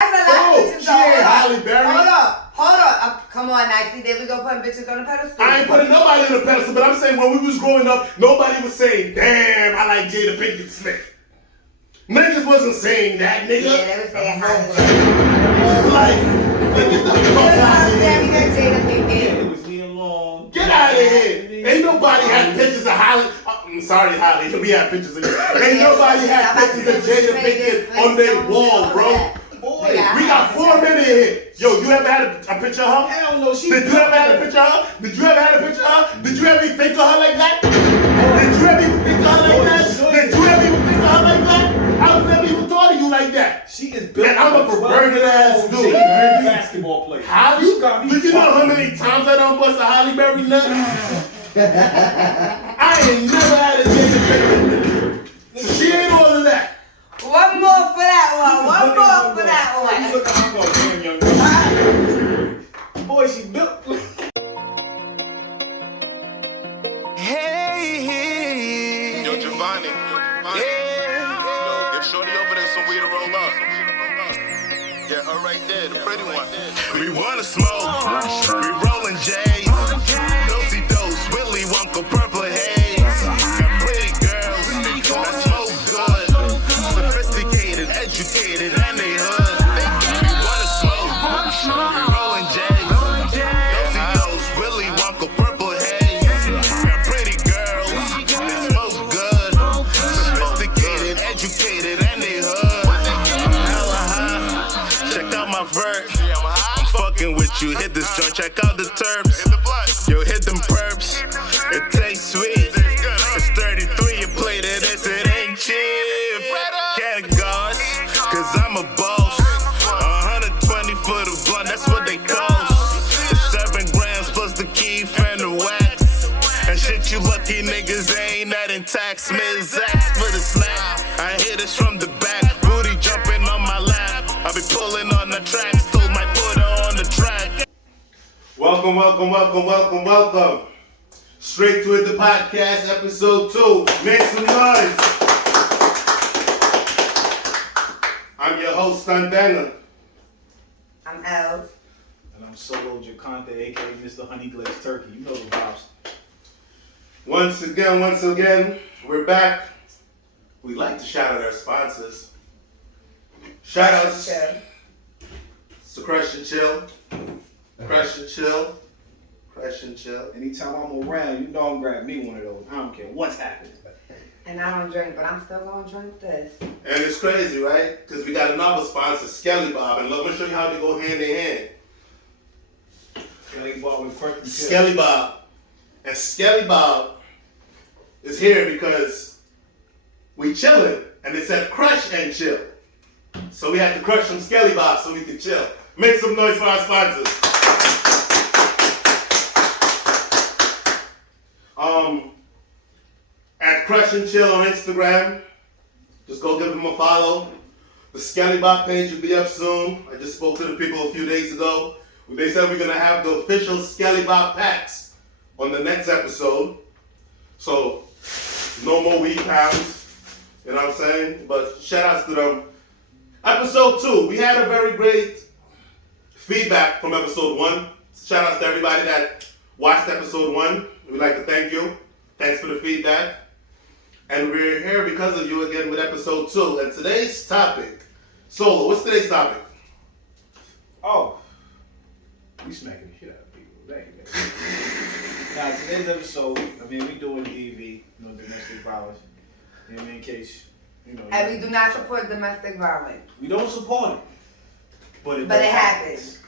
That's a lot of bitches. She ain't Halle Berry. Hold up. Come on, Nicey. There we go putting bitches on the pedestal. I ain't putting nobody on the pedestal, but I'm saying when we was growing up, nobody was saying, damn, I like Jada Pinkett Smith. Niggas wasn't saying that, nigga. Yeah, they was saying Halle Berry. Like, get the fuck out of here. Jada Pinkett. It was me alone. Get out of here. Ain't nobody had pictures of Halle. I'm sorry, Halle. We had pictures of you. Ain't nobody had pictures of Jada Pinkett on their wall, bro. Boy, we got 4 minutes here. Yo, you ever had a picture of her? Hell no, she. Did you ever have a picture of her? Did you ever have a picture of her? Did you ever even think of her like that? Did you ever even think of her like that? Did you ever even think of her like that? I would never even thought of you like that. She is built. And I'm a perverted ass dude. She's a basketball player. How you got me? Do you know how many times I done bust a Halle Berry nut? I ain't never had a Jada Pinkett. So she ain't all of that. One more for that one. One more for that one. Look at my boy, young girl. Boy, she built. Hey. Yo, Giovanni. Yo, give Shorty over there some weed to roll up. Yeah, her right there, the pretty one. We wanna smoke. We rolling J's. Dosey dose, Willy Wonka, purple haze. Got pretty girls that smoke good. Sophisticated, educated, and they hood. We wanna smoke. We rolling J's. Dosey dose, Willy Wonka, purple haze. Got pretty girls that smoke good. Sophisticated, educated, and they hood. Hella high. Check out my vert. I'm fucking with you. Hit this joint. Check out the terps. Yo, hit them perps. It tastes sweet. It's 33. You play to this. It ain't cheap. Categories. Cause I'm a boss. 120 for the blunt. That's what they cost. It's 7 grams plus the keef and the wax. And shit, you lucky niggas ain't that in tax. Ms. X for the snap. I hit this from the back. Booty jumping on my lap. I be pulling on the tracks. Told my put her on the track. Welcome. Straight to It, the podcast, episode 2. Make some noise. I'm your host, Stunt Banger. I'm Elle. And I'm Solo Jaconte, aka Mr. Honey Glazed Turkey. You know the vibes. Once again, we're back. We like to shout out our sponsors. Shout outs to Crush and Chill. Anytime I'm around, you know I'm grabbing me one of those. I don't care what's happening. And I don't drink, but I'm still gonna drink this. And it's crazy, right? Because we got another sponsor, Skelly Bob, and let me show you how they go hand in hand. Skelly Bob with perfect. Skelly Bob. And Skelly Bob is here because we chilling, and it said crush and chill. So we had to crush some Skelly Bob so we could chill. Make some noise for our sponsors. At Crush and Chill on Instagram. Just go give them a follow. The Skelly Bob page will be up soon. I just spoke to the people a few days ago. They said we're going to have the official Skelly Bob packs on the next episode. So, no more weed pounds. You know what I'm saying? But shout outs to them. Episode 2. We had a very great feedback from episode 1. Shout outs to everybody that watched episode 1. We'd like to thank you. Thanks for the feedback. And we're here because of you again with episode 2. And today's topic, Solo, what's today's topic? Oh, we smacking the shit out of people. Now, today's episode, we doing DV, domestic violence. In case, And we do not support domestic violence. We don't support it. But it happens.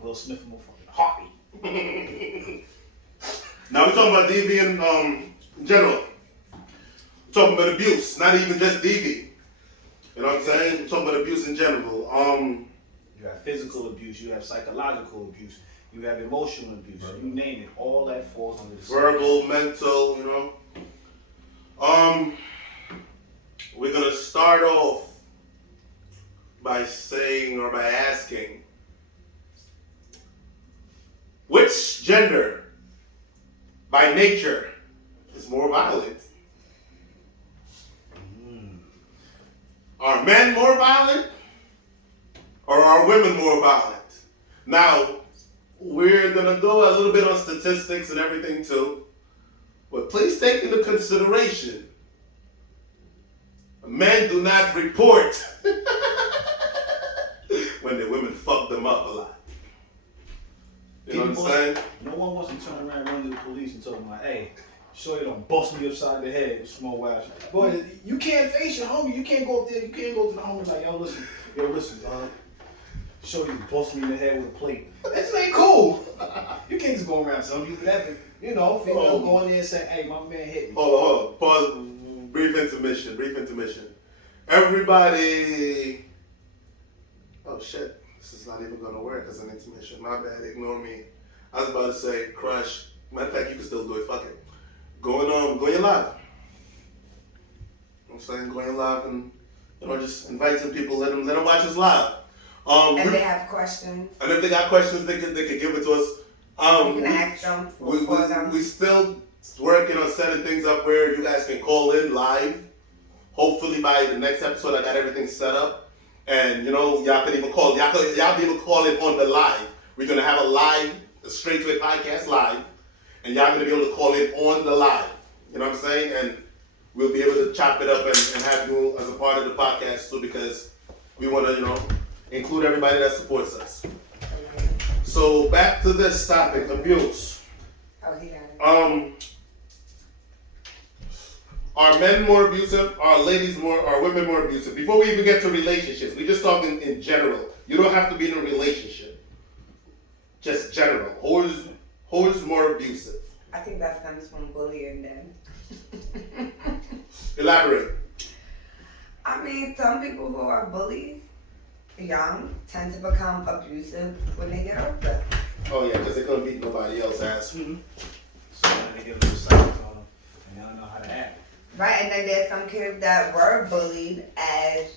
Will Smith motherfucking Harvey. Now we're talking about DV in general. We're talking about abuse, not even just DV. You know what I'm saying? We're talking about abuse in general. You have physical abuse, you have psychological abuse, you have emotional abuse, you name it. All that falls under the verbal, mental, We're gonna start off by saying or by asking, which gender by nature is more violent? Are men more violent or are women more violent? Now, we're going to go a little bit on statistics and everything too, but please take into consideration, men do not report when the women fuck them up a lot. You know what I'm saying? No one wants to turn around and run to the police and tell them like, hey, Shorty don't bust me upside the head with small wax. Boy, you can't face your homie. You can't go up there. You can't go to the homie like, yo, listen, dog. Shorty bust me in the head with a plate. This ain't cool. You can't just go around telling people that. You know, females go in there and say, hey, my man hit me. Hold on. Pause. Brief intermission. Everybody. Oh shit. This is not even gonna work as an intermission. My bad. Ignore me. I was about to say, crush. Matter of fact, you can still do it. Fuck it. Go in live. I'm saying go in live and just invite some people. Let them watch us live. And they have questions. And if they got questions, they could give it to us. You can ask them for them. We still working on setting things up where you guys can call in live. Hopefully by the next episode, I got everything set up, and y'all can even call. Y'all be able to call in on the live. We're gonna have a Straight to It podcast live, and y'all gonna be able to call in on the live. You know what I'm saying? And we'll be able to chop it up and have you as a part of the podcast too, because we want to include everybody that supports us. So back to this topic, abuse. Oh, he got it. Are men more abusive? Are women more abusive? Before we even get to relationships, we just talking in general. You don't have to be in a relationship. Just general. Who's more abusive? I think that stems from bullying then. Elaborate. I mean, some people who are bullied young tend to become abusive when they get older. Oh yeah, because they couldn't beat nobody else's ass. Mm-hmm. So now they get a little silence on them, and they don't know how to act. Right, and then there's some kids that were bullied as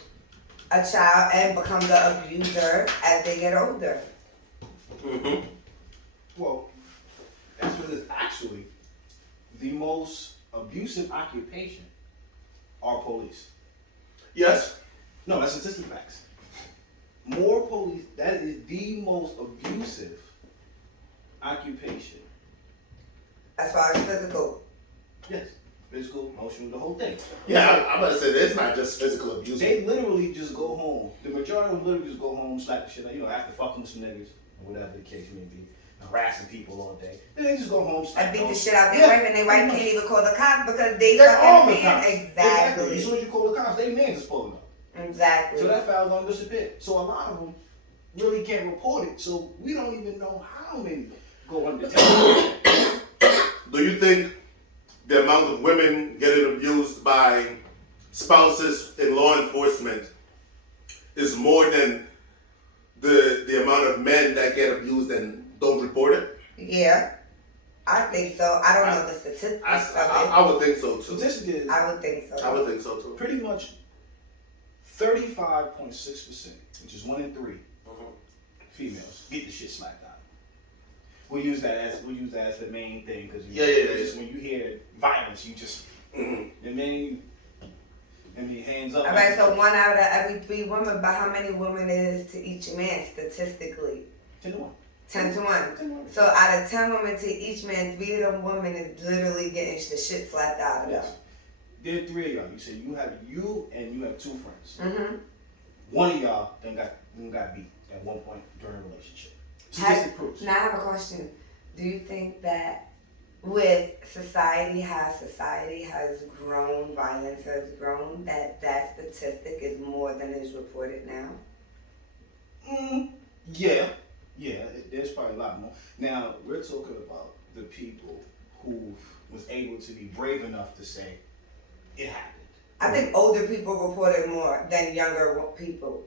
a child and become the abuser as they get older. Mm-hmm. Well, that's what is actually the most abusive occupation are police. Yes. No, that's statistic facts. More police, that is the most abusive occupation. As far as physical. Yes. Physical, emotional, the whole thing. Yeah, I'm about to say it's not just physical abuse. They literally just go home. The majority of them literally just go home, slap the shit out, after fucking with some niggas, or whatever the case may be, harassing people all day. Then they just go home, And beat the shit out their wife, and their wife can't even call the cops because they They're all fucking the cops. man. Exactly. As soon as you call the cops, they man is pulling up. Exactly. So that foul's gonna disappear. So a lot of them really can't report it. So we don't even know how many go undetected. Do you think the amount of women getting abused by spouses in law enforcement is more than the amount of men that get abused and don't report it? Yeah, I think so. I don't know the statistics of it. I would think so too. Statistic is I would think so. I would think so too. pretty much 35.6%, which is 1 in 3 females get the shit slapped out. We use that as the main thing because when you hear violence, you just hands up. Alright, so 1 out of every 3 women, but how many women is to each man statistically? 10 to 1. 10 to 1. 10 to 1. So out of 10 women to each man, 3 of them women is literally getting the shit slapped out of them. Yes. There are 3 of y'all. You say you have 2 friends. Mm-hmm. One of y'all then got beat at one point during a relationship. Statistic proves. Now I have a question. Do you think that with society, how society has grown, violence has grown, that statistic is more than is reported now? Yeah, there's probably a lot more. Now, we're talking about the people who was able to be brave enough to say, it happened. I think older people report it more than younger people.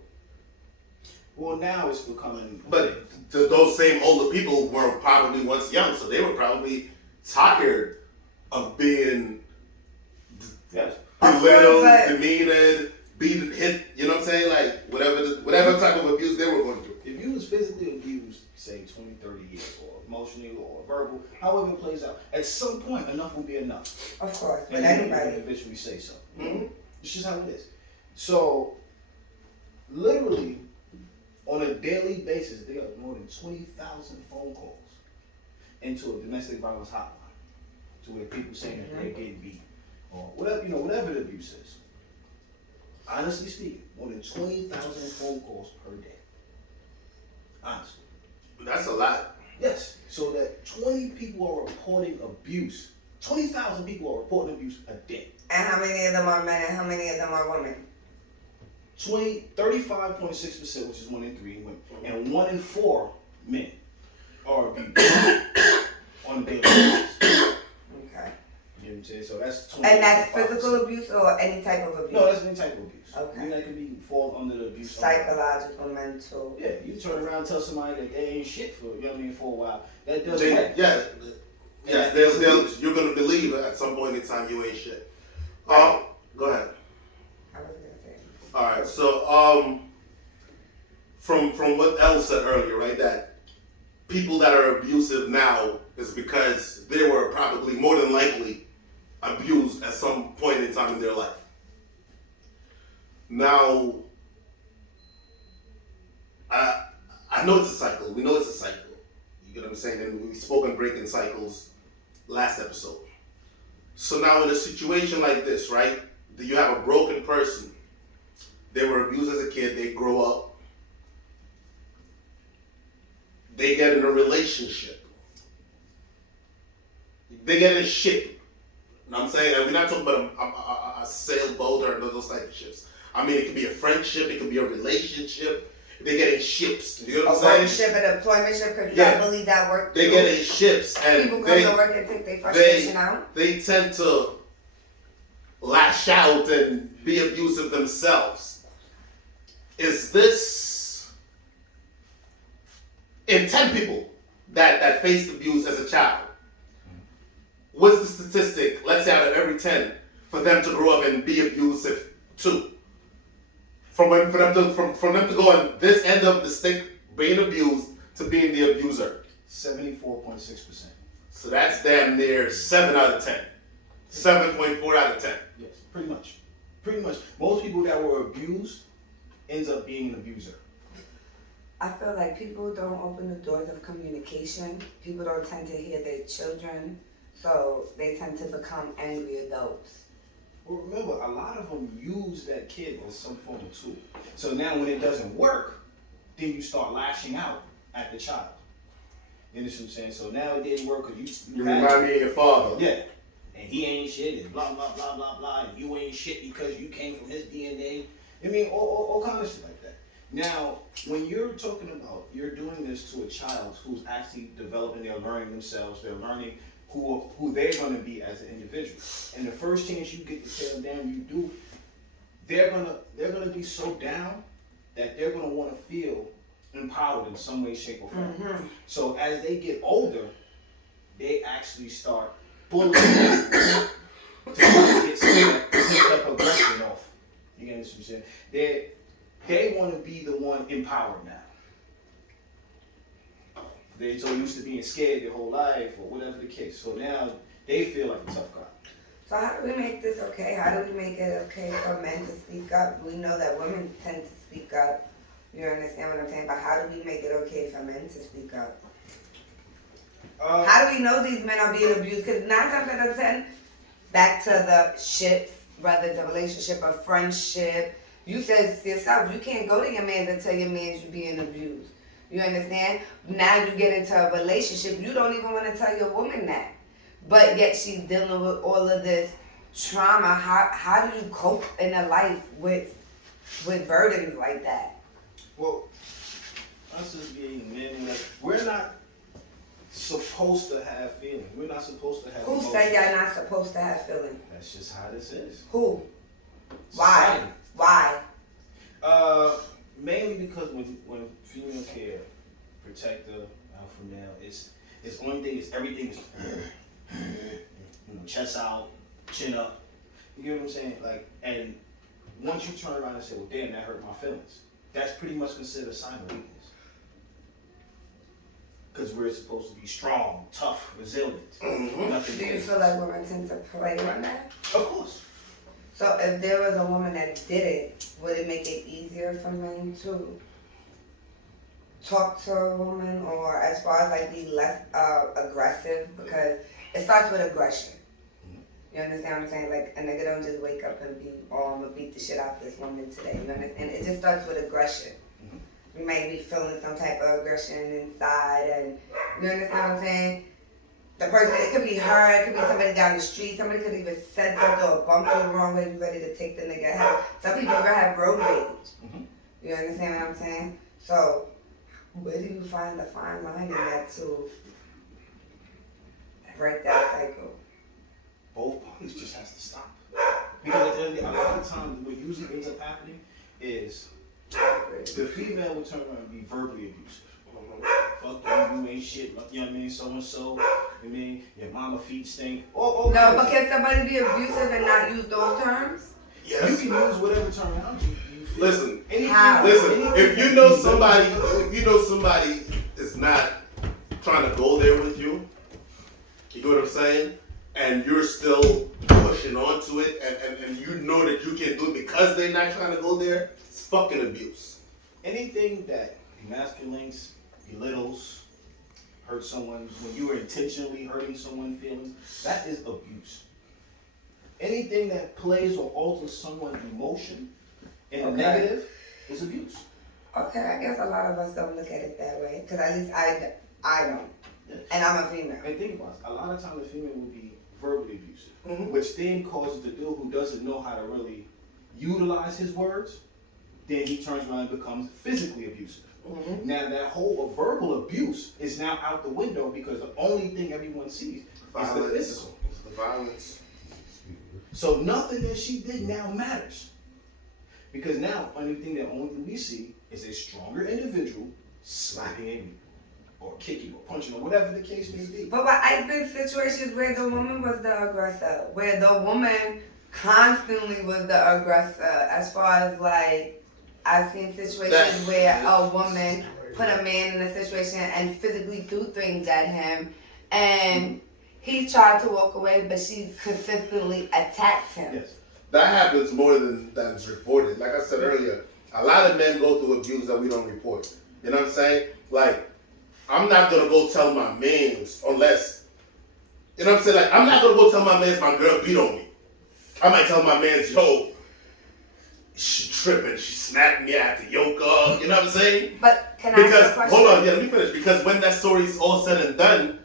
Well, now it's becoming... But those same older people were probably once young, so they were probably tired of being belittled, demeaned, beaten, hit. You know what I'm saying? Like whatever type of abuse they were going through. If you was physically abused, say 20, 30 years, or emotionally, or verbal, however it plays out, at some point enough will be enough. Of course, but And anybody. eventually say so. Mm-hmm. It's just how it is. So a daily basis, there are more than 20,000 phone calls into a domestic violence hotline to where people saying that they're getting beat or whatever, whatever the abuse is. Honestly speaking, more than 20,000 phone calls per day. Honestly. That's a lot. Yes. So that 20 people are reporting abuse. 20,000 people are reporting abuse a day. And how many of them are men and how many of them are women? 35.6%, which is 1 in 3 women, and 1 in 4 men are abused on a daily basis. Okay. You know what I'm saying? So that's 20. And that's physical abuse or any type of abuse? No, that's any type of abuse. Okay. I mean, that can fall under the abuse. Psychological, mental. Yeah, you turn around and tell somebody that they ain't shit for, for a while. That does You're gonna believe at some point in time you ain't shit. Go ahead. I was gonna say. All right. So from what Elle said earlier, right? That people that are abusive now is because they were probably more than likely abused at some point in time in their life. Now, I know it's a cycle. We know it's a cycle. You get what I'm saying? And we spoke on breaking cycles last episode. So now in a situation like this, right? You have a broken person. They were abused as a kid. They grow up. They get in a relationship. They get in a ship. You know what I'm saying? And we're not talking about a sailboat or those type of ships. I mean, it could be a friendship. It could be a relationship. They get in ships. You know what I'm saying? A work ship, an employment ship, because you don't believe that work. They get in ships and people come to work and take their frustration out. They tend to lash out and be abusive themselves. Is this in 10 people that faced abuse as a child? What's the statistic? Let's say out of every 10 for them to grow up and be abusive too. For them to go on this end of the stick, being abused, to being the abuser. 74.6%. So that's damn near 7 out of 10. 7.4 out of 10. Yes, pretty much. Pretty much. Most people that were abused ends up being an abuser. I feel like people don't open the doors of communication. People don't tend to hear their children, so they tend to become angry adults. Well, remember, a lot of them use that kid as some form of tool. So now when it doesn't work, then you start lashing out at the child. You understand what I'm saying? So now it didn't work because You remind me of your father. Yeah. And he ain't shit and blah, blah, blah, blah, blah. And you ain't shit because you came from his DNA. I mean, all kind of shit like that. Now, when you're talking about, you're doing this to a child who's actually developing, they're learning themselves, they're learning who they're going to be as an individual. And the first chance you get to tear them down, you do, they're gonna be so down that they're gonna want to feel empowered in some way, shape, or form. Mm-hmm. So as they get older, they actually start bullying to try to get some of that aggression off. You get what I'm saying? They want to be the one empowered now. They're so used to being scared their whole life or whatever the case. So now they feel like a tough guy. So how do we make this okay? How do we make it okay for men to speak up? We know that women tend to speak up. You understand what I'm saying? But how do we make it okay for men to speak up? How do we know these men are being abused? Because 9 times out of 10, back to the ships, whether it's a relationship, a friendship, you said yourself, you can't go to your man to tell your man you're being abused. You understand? Now you get into a relationship, you don't even want to tell your woman that. But yet she's dealing with all of this trauma. How do you cope in a life with burdens like that? Well, us as being men, we're not supposed to have feelings. We're not supposed to have emotions. Who said y'all not supposed to have feelings? That's just how this is. Who? Society. Why? Mainly because when female care, protect the alpha male, it's only thing is everything is chest out, chin up. You get what I'm saying? Like, and once you turn around and say, well, damn, that hurt my feelings, that's pretty much considered a sign of weakness. Because we're supposed to be strong, tough, resilient. Mm-hmm. Do you feel like women tend to play on that? Of course. So if there was a woman that did it, would it make it easier for men too? talk to a woman, or as far as like be less aggressive, because it starts with aggression. You understand what I'm saying? Like, a nigga don't just wake up and be, oh, I'm gonna beat the shit out this woman today. You understand? It just starts with aggression. You may be feeling some type of aggression inside, and you understand what I'm saying? The person, it could be her, it could be somebody down the street, somebody could even said something or bumped you the wrong way, you ready to take the nigga head. Some people even have road rage. You understand what I'm saying? So, where do you find the fine line in that to break that cycle? Both parties just has to stop. Because at the end of the day, a lot of times what usually ends up happening is the female will turn around and be verbally abusive. Fuck you ain't shit, you know what I mean, so-and-so, I mean, your mama feet stink. No, but can somebody be abusive and not use those terms? Yes. You can use whatever terminology you feel. Listen, How? listen. If you know somebody is not trying to go there with you, you know what I'm saying, and you're still pushing onto it, and you know that you can do it because they're not trying to go there, it's fucking abuse. Anything that emasculates, belittles, hurts someone, when you are intentionally hurting someone's feelings, that is abuse. Anything that plays or alters someone's emotion in a negative is abuse. Okay, I guess a lot of us don't look at it that way, because at least I don't. Yes. And I'm a female. And think about it, a lot of times the female will be verbally abusive, which then causes the dude who doesn't know how to really utilize his words, then he turns around and becomes physically abusive. Now that whole verbal abuse is now out the window because the only thing everyone sees is the physical. It's the violence. So nothing that she did now matters. Because now only thing we see is a stronger individual slapping a man, or kicking or punching or whatever the case may be. But I've been situations where the woman was the aggressor, where the woman constantly was the aggressor, as far as like, I've seen situations where a woman put a man in a situation and physically threw things at him, and he tried to walk away, but she consistently attacked him. Yes. That happens more than's reported. Like I said earlier, a lot of men go through abuse that we don't report. You know what I'm saying? Like, I'm not gonna go tell my mans unless, you know what I'm saying? Like, I'm not gonna go tell my mans my girl beat on me. I might tell my mans, yo, she tripping, she snapped me at the yoke up, you know what I'm saying? But can I ask you a question? Hold on, yeah, let me finish. Because when that story's all said and done,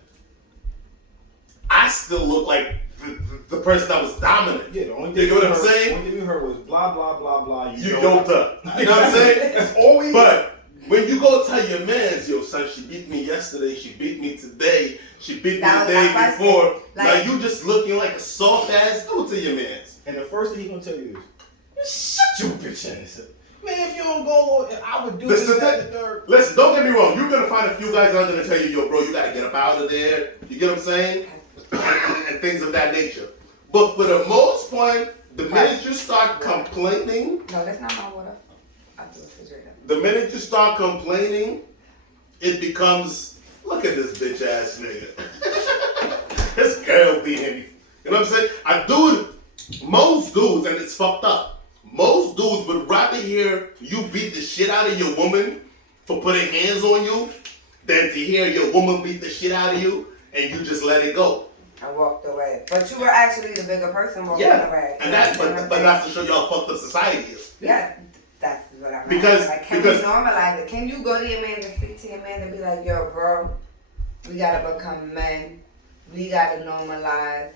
I still look like the person that was dominant. Yeah, the only You thing get what I'm heard, saying? The only thing you heard was blah blah blah blah. You yoked up. You know what I'm saying? That's always. But when you go tell your mans, yo, son, she beat me yesterday, she beat me today, she beat me the day before. Now you just looking like a soft ass dude to your mans. And the first thing he's gonna tell you is, shut your bitch ass up. Man, if you don't go, I would do this, that, and the third. Listen, don't get me wrong. You're gonna find a few guys out there to tell you, yo, bro, you gotta get up out of there. You get what I'm saying? And things of that nature. But for the most part, the minute you start complaining, No, that's not my water. I do refrigerator. the minute you start complaining, it becomes, look at this bitch ass nigga. This girl beating me. You know what I'm saying? Most dudes, and it's fucked up, most dudes would rather hear you beat the shit out of your woman for putting hands on you than to hear your woman beat the shit out of you and you just let it go. I walked away. But you were actually the bigger person walking away. And that's but that's to show you how fucked up society is. Yeah, that's what I mean. Because like, can we normalize it? Can you go to your man and speak to your man and be like, yo, bro, we gotta become men. We gotta normalize,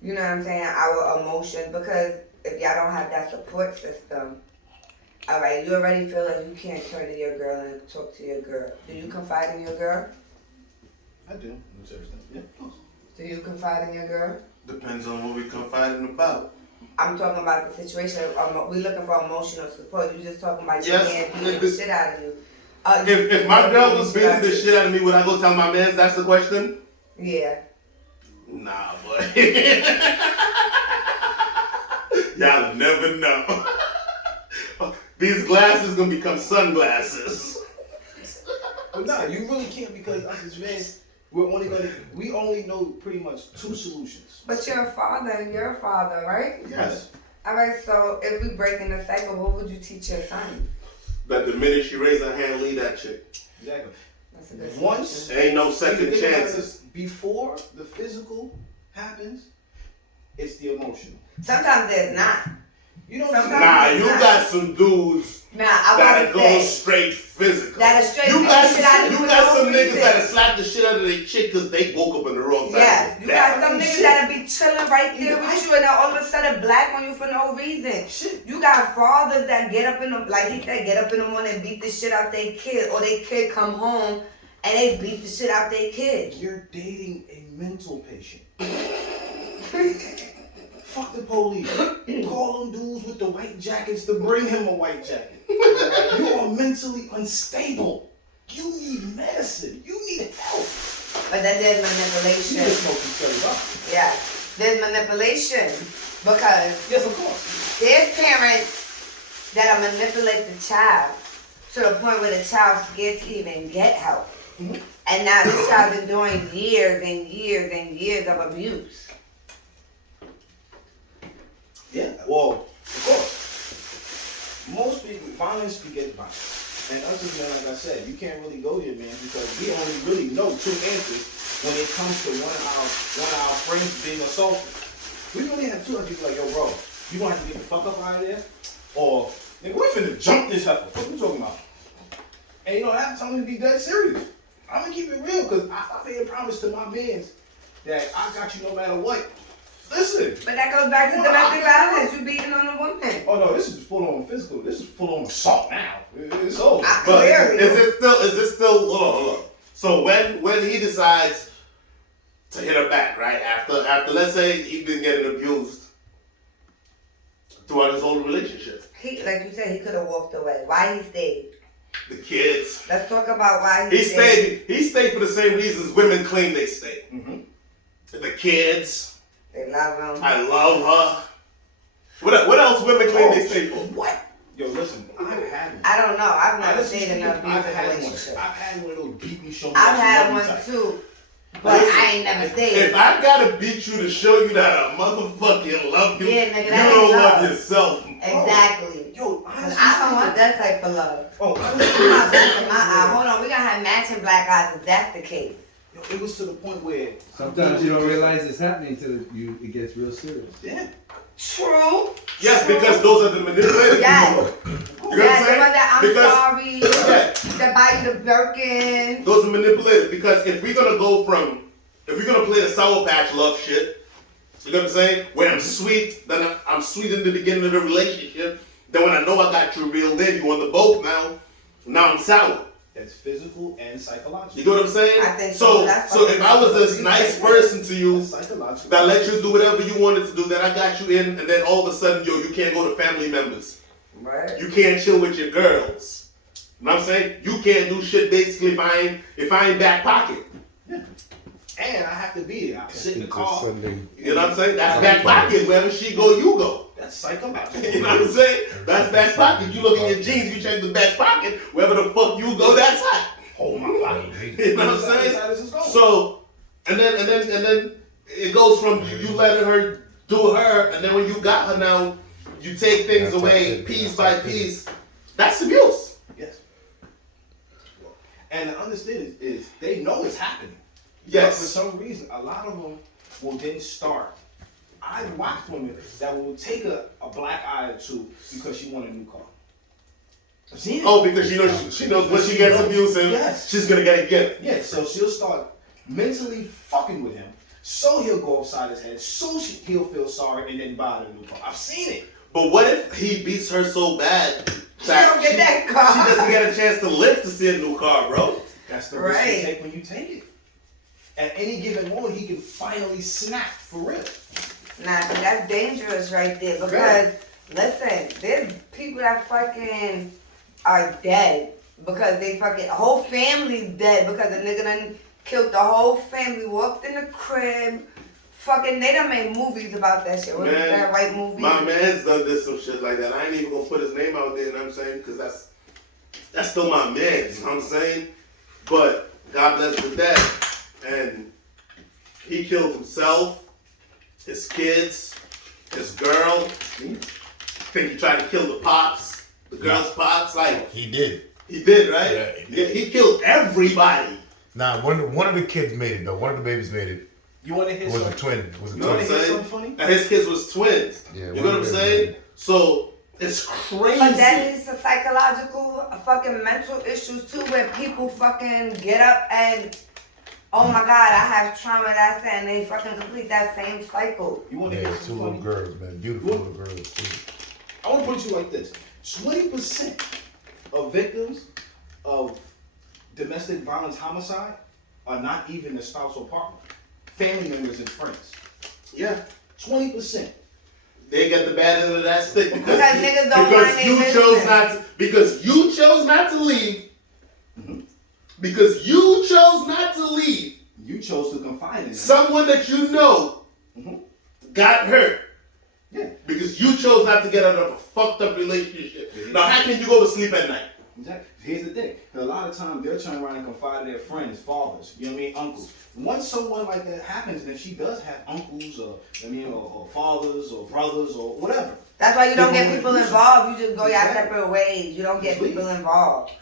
you know what I'm saying, our emotion. Because if y'all don't have that support system, all right, you already feel like you can't turn to your girl and talk to your girl. Do you confide in your girl? I do. Yeah. Do you confide in your girl? Depends on what we confiding about. I'm talking about the situation. We looking for emotional support. You just talking about your Yes, man beating the shit out of you. If my girl was beating the shit out of me, would I go tell my mans? That's the question? Yeah. Nah, boy. Y'all never know. These glasses gonna become sunglasses. But nah, you really can't, because us as men, we only know pretty much two solutions. But you're a father and you're a father, right? Yes. All right, so if we break in the cycle, what would you teach your son? that the minute she raise her hand, leave that chick. Exactly. That's a good Once solution. Ain't no second think about chances. this, before the physical happens, it's the emotional. Sometimes there's not. You don't Sometimes- Nah, you got some dudes Nah, I that want to go say straight physical. that a straight You beat got the shit out of some, you you for got no some niggas reason. that'll slap the shit out of their chick because they woke up in the wrong side. Yes, of you the got bed. some niggas Shit. that'll be chilling right there Yeah. with you and then all of a sudden black on you for no reason. Shit. You got fathers that get up in the, like he said, get up in the morning and beat the shit out their kid, or their kid come home and they beat the shit out their kid. You're dating a mental patient. Fuck the police. Call them dudes with the white jackets to bring him a white jacket. You are mentally unstable. You need medicine. You need help. But then there's You manipulation. just smoking straight up. Yeah, there's manipulation because Yes, of course. there's parents that'll manipulate the child to the point where the child's scared to even get help. Mhm. And now this child's enduring years and years and years of abuse. Yeah, well, of course. Most people, violence begets violence. And us as men, like I said, you can't really go here, man, because we only really know two answers when it comes to one of our friends being assaulted. We really have two answers like, yo, bro, you gonna have to get the fuck up out of there, or nigga, we finna jump this heifer. What you talking about? And you know, that's something to be dead serious. I'm gonna keep it real, because I made a promise to my mans that I got you no matter what. Listen. But that goes back to domestic violence. You beating on a woman. Oh no, this is full on physical. This is full on assault now. It's over. But Clearly. is it still, hold on. So when he decides to hit her back, right? After let's say he's been getting abused throughout his whole relationship. He, like you said, he could have walked away. Why he stayed? The kids. Let's talk about why he He stayed for the same reasons women claim they stay. Mm-hmm. The kids. They love him. I love her. What else women claim they stay for? What? Yo, listen, I've had one. I don't know. I've never Listen, stayed in an I've abusive had one. relationship. I've had one of those beat me, show me. I've that had you love me one type. too, but Listen, I ain't never stayed. If I gotta beat you to show you that I motherfucking love you, Yeah, nigga, you that don't ain't love love. yourself. Exactly. Yo, 'Cause honestly, I don't want that type of love. Oh, I'm not blinking my eye. Hold on, we gotta have matching black eyes if that's the case. Yo, it was to the point where Sometimes you don't realize it's happening until it gets real serious. yeah. True. Yes, because those are the manipulative Yes. people. You know what Yeah, I'm the saying? one that I'm Because- sorry. Yeah, To buy you the Birkin. those are manipulative because if we're gonna play the Sour Patch love shit, you know what I'm saying? When I'm sweet, then I'm sweet in the beginning of the relationship. Then when I know I got you reeled in, you on the boat now I'm sour. That's physical and psychological. You get what I'm saying? I think so. that's So if I was this fucking nice crazy. person to you That's psychological. that let you do whatever you wanted to do, then I got you in, and then all of a sudden, yo, you can't go to family members. Right. You can't chill with your girls. You know what I'm saying? You can't do shit basically if I ain't back pocket. And I have to be there. I can sit in the car. You know what I'm saying? That's back pocket. Wherever she go, you go. That's psychological. You know what I'm saying? That's back pocket. You look in your jeans, you check the back pocket. Wherever the fuck you go, that's hot. Hold my body. You know what I'm saying? So, and then it goes from you letting her do her, and then when you got her now, you take things away piece by piece. That's abuse. Yes. And the understanding is they know it's happening. Yes. But for some reason, a lot of them will then start. I've watched women that will take a black eye or two because she want a new car. I've seen it. Oh, because she knows when she gets abusive, Yes. she's gonna get a gift. Yeah, so she'll start mentally fucking with him, so he'll go upside his head, so he'll feel sorry, and then buy the new car. I've seen it. But what if he beats her so bad She don't get that car. She doesn't get a chance to live to see a new car, bro. That's the risk Right. you take when you take it. At any given moment, he can finally snap for real. Nah, see, that's dangerous right there because, listen, there's people that fucking are dead because they fucking, whole family's dead because the nigga done killed the whole family, walked in the crib, fucking, they done made movies about that shit. What is Man, that white movie? My man's done this some shit like that. I ain't even gonna put his name out there, you know what I'm saying? Because that's still my man, you know what I'm saying? But God bless the dead. And he killed himself, his kids, his girl. I think he tried to kill the pops. The girl's pops, like He did. he did, right? Yeah, Yeah, he killed everybody. Nah, one of the kids made it though. One of the babies made it. You want to hear It was a something? twin. It was a You want to twin. hear something funny? And his kids was twins. Yeah, You know what I'm saying? So it's crazy. But that leads to psychological fucking mental issues too, where people fucking get up and, oh my god, I have trauma, that's it, and they fucking complete that same cycle. You want to Yeah, hear two something little funny? girls, man. Beautiful little girls too. I want to put it to you like this: 20% of victims of domestic violence homicide are not even the spouse or partner, family members and friends. Yeah. 20%. They get the bad end of that stick Because niggas don't mind you their chose business. not to, because you chose not to leave. Mm-hmm. Because you chose not to leave. You chose to confide in them. Someone that you know Mhm. got hurt. Yeah, Because you chose not to get out of a fucked up relationship. Mhm. Now how can you go to sleep at night? exactly. Here's the thing: 'cause a lot of times they're turning around and confide in their friends, fathers, you know what I mean, uncles. Once someone like that happens, and if she does have uncles or fathers or brothers or whatever, That's why you don't get People people wanna do involved, you just go your Exactly. separate ways. You don't get Just leave. people involved.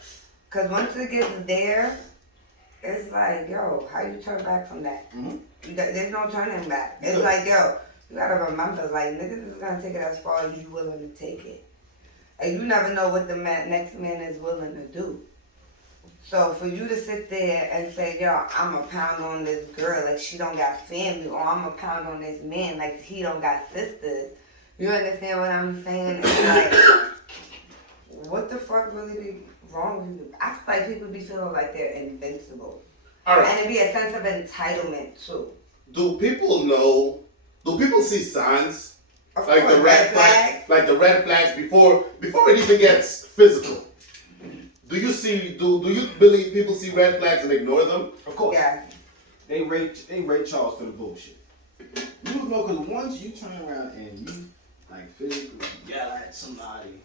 Cause once it gets there, it's like, yo, how you turn back from that? Mhm. There's no turning back. It's Good. like, yo, you gotta remember, like, niggas is gonna take it as far as you willing to take it. And you never know what the next man is willing to do. So for you to sit there and say, yo, I'm a pound on this girl like she don't got family, or I'm a pound on this man like he don't got sisters, you understand what I'm saying? It's like, what the fuck really be wrong with you? I feel like people be feeling like they're invincible. Alright. And it be a sense of entitlement too. Do people see signs? Of Like course, the red flags, like the red flags before it even gets physical. Do you believe people see red flags and ignore them? of course, Yeah. they rate Charles for the bullshit. You know, because once you turn around and you like physically yell at somebody,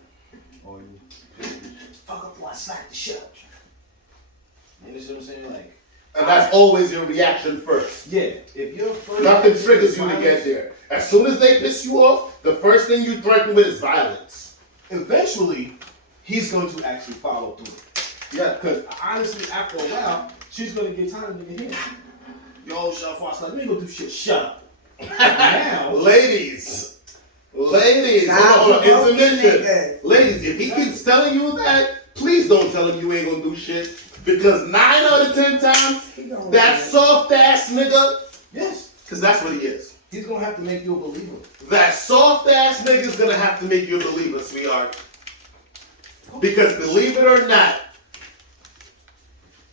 or you physically fuck up or I slap the shit out of you. You understand what I'm saying? Like, And that's always your reaction first. yeah, if you're first, Nothing triggers you to get there. As soon as they piss you off, the first thing you threaten with is violence. Eventually, he's going to actually follow through. Yeah. Because honestly, after a while, she's going to get tired of nigga here. Yo, shut up, I like, we ain't gonna do shit, shut up. Now, Ladies, hold on, intermission. Ladies, if he keeps telling you that, please don't tell him you ain't gonna do shit. Because 9 out of 10 times, that soft ass nigga, yes, because that's what he is. he's going to have to make you a believer. That soft ass nigga's gonna have to make you a believer, sweetheart. Because believe it or not,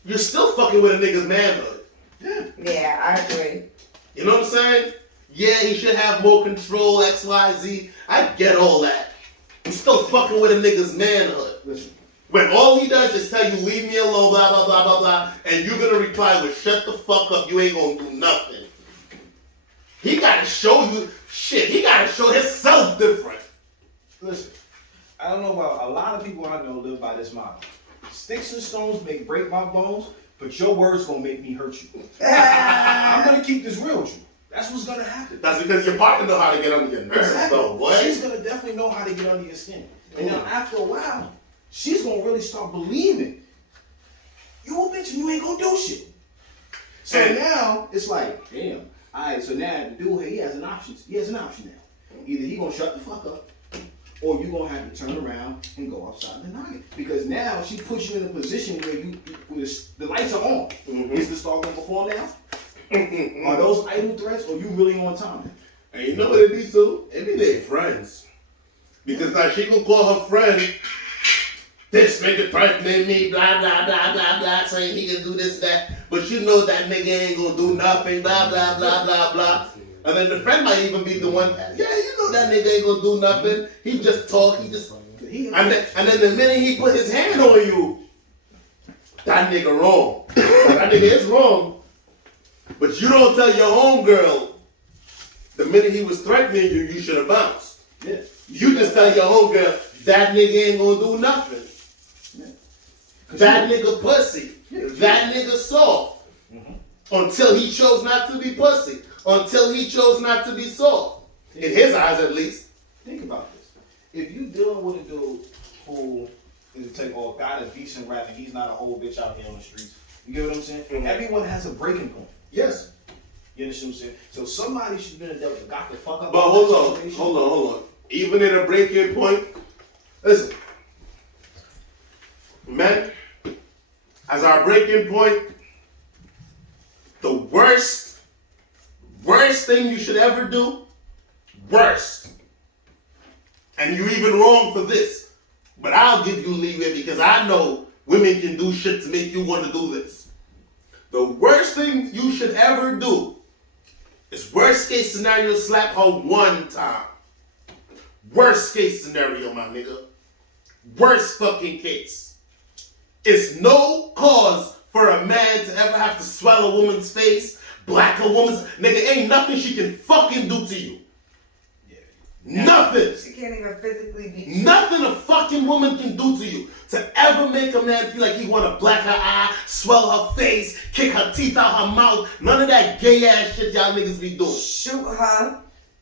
you're still fucking with a nigga's manhood. Yeah. Yeah, I agree. You know what I'm saying? Yeah, he should have more control, X, Y, Z. I get all that. I'm still fucking with a nigga's manhood. Listen, When all he does is tell you, leave me alone, blah, blah, blah, blah, blah, and you're gonna reply with, shut the fuck up, you ain't gonna do nothing. He gotta show you, shit, he gotta show himself different. listen, I don't know about a lot of people I know live by this motto. Sticks and stones may break my bones, but your words gonna make me hurt you. I'm gonna keep this real with you. That's what's gonna happen. That's because your partner know how to get under your nerves, Exactly. though, boy. She's gonna definitely know how to get under your skin. And now after a while, she's gonna really start believing you a bitch and you ain't gonna do shit. So And- now it's like, damn. Alright, so now the dude he has an option. He has an option now. Either he gonna shut the fuck up, or you gonna have to turn around and go outside the noggin. Because now she puts you in a position where the lights are on. Mhm. Is the star gonna perform now? Are those idle threats, or you really on time? And you know what it be too? It be their friends. Because like she gonna call her friend, this nigga threatening me, blah, blah, blah, blah, blah, saying he can do this, that. But you know that nigga ain't gonna do nothing, blah, blah, blah, blah, blah. And then the friend might even be the one, yeah, you know that nigga ain't gonna do nothing. He just talk, and then the minute he put his hand on you, that nigga wrong. That nigga is wrong. But you don't tell your homegirl, the minute he was threatening you, you should have bounced. Yeah. You just tell your homegirl, that nigga ain't gonna do nothing. That nigga pussy. That nigga soft. Until he chose not to be pussy. Until he chose not to be soft. In his eyes, at least. Think about this. If you dealing with a dude who is take or got a decent rap and he's not a whole bitch out here on the streets. You get what I'm saying? Mhm. Everyone has a breaking point. Yes. You understand what I'm saying? So somebody should have been a devil that got the fuck up. But hold on. Even in a breaking point, listen, men, as our breaking point, the worst thing you should ever do, worst, and you're even wrong for this, but I'll give you leeway because I know women can do shit to make you want to do this. The worst thing you should ever do is worst case scenario, slap her one time. Worst case scenario, my nigga. Worst fucking case. It's no cause for a man to ever have to swell a woman's face, black a woman's... Nigga, ain't nothing she can fucking do to you. Yeah. Nothing. She can't even physically beat you. Nothing a fucking woman can do to you to ever make a man feel like he want to black her eye, swell her face, kick her teeth out her mouth. None of that gay ass shit y'all niggas be doing. Shoot her.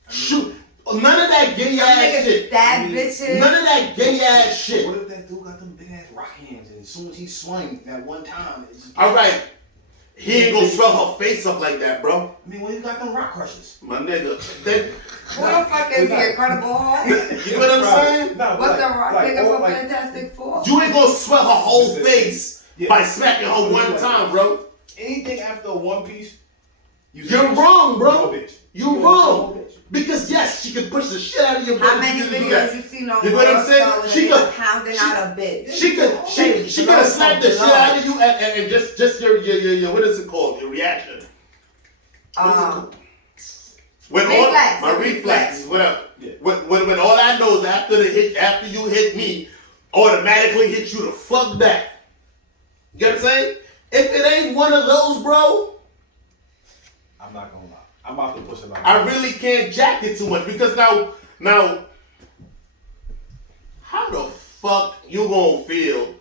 Shoot. None of that gay Some ass niggas shit. stab bitches. None of that gay ass shit. What if that dude got them big ass rock hands and as soon as he swung that one time, it's just, Alright. He ain't gonna swell her face up like that, bro. I mean, when he got them rock crushes. My nigga. Then, Who the fuck is he? Incredible Hulk? you know what I'm saying? No, What's the rock nigga all, from Fantastic Four? You ain't gonna swell her whole face Yeah. by smacking her one time, bro. Anything after a one piece, You're wrong, bro. You're a bitch. You're wrong. Because yes, she can push the shit out of your How brother. many You can do videos that. you seen on You know what I'm saying? World She Star could- with pounding out a bitch? She could have slapped the shit out of you and just your what is it called? Your reaction. When Reflex, all my reflex. reflex, whatever. Yeah. When all I know is after you hit me, automatically hit you the fuck back. You get what I'm saying? If it ain't one of those, bro, I'm not gonna lie. I'm about to push it out. I really can't jack it too much because now, how the fuck you gonna feel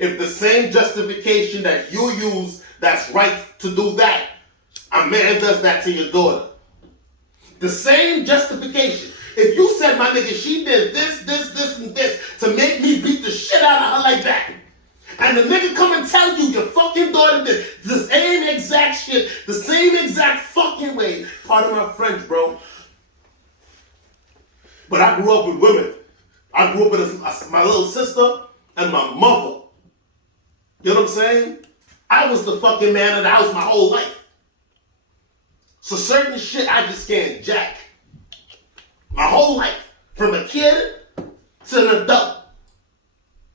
if the same justification that you use that's right to do that, a man does that to your daughter? The same justification. If you said, my nigga, she did this, and this to make me beat the shit out of her like that, and the nigga come and tell you your fucking daughter did the same exact shit, the same exact fucking way. Pardon my French, bro. But I grew up with women. I grew up with my little sister and my mother. You know what I'm saying? I was the fucking man of the house my whole life. So certain shit I just can't jack. My whole life. From a kid to an adult.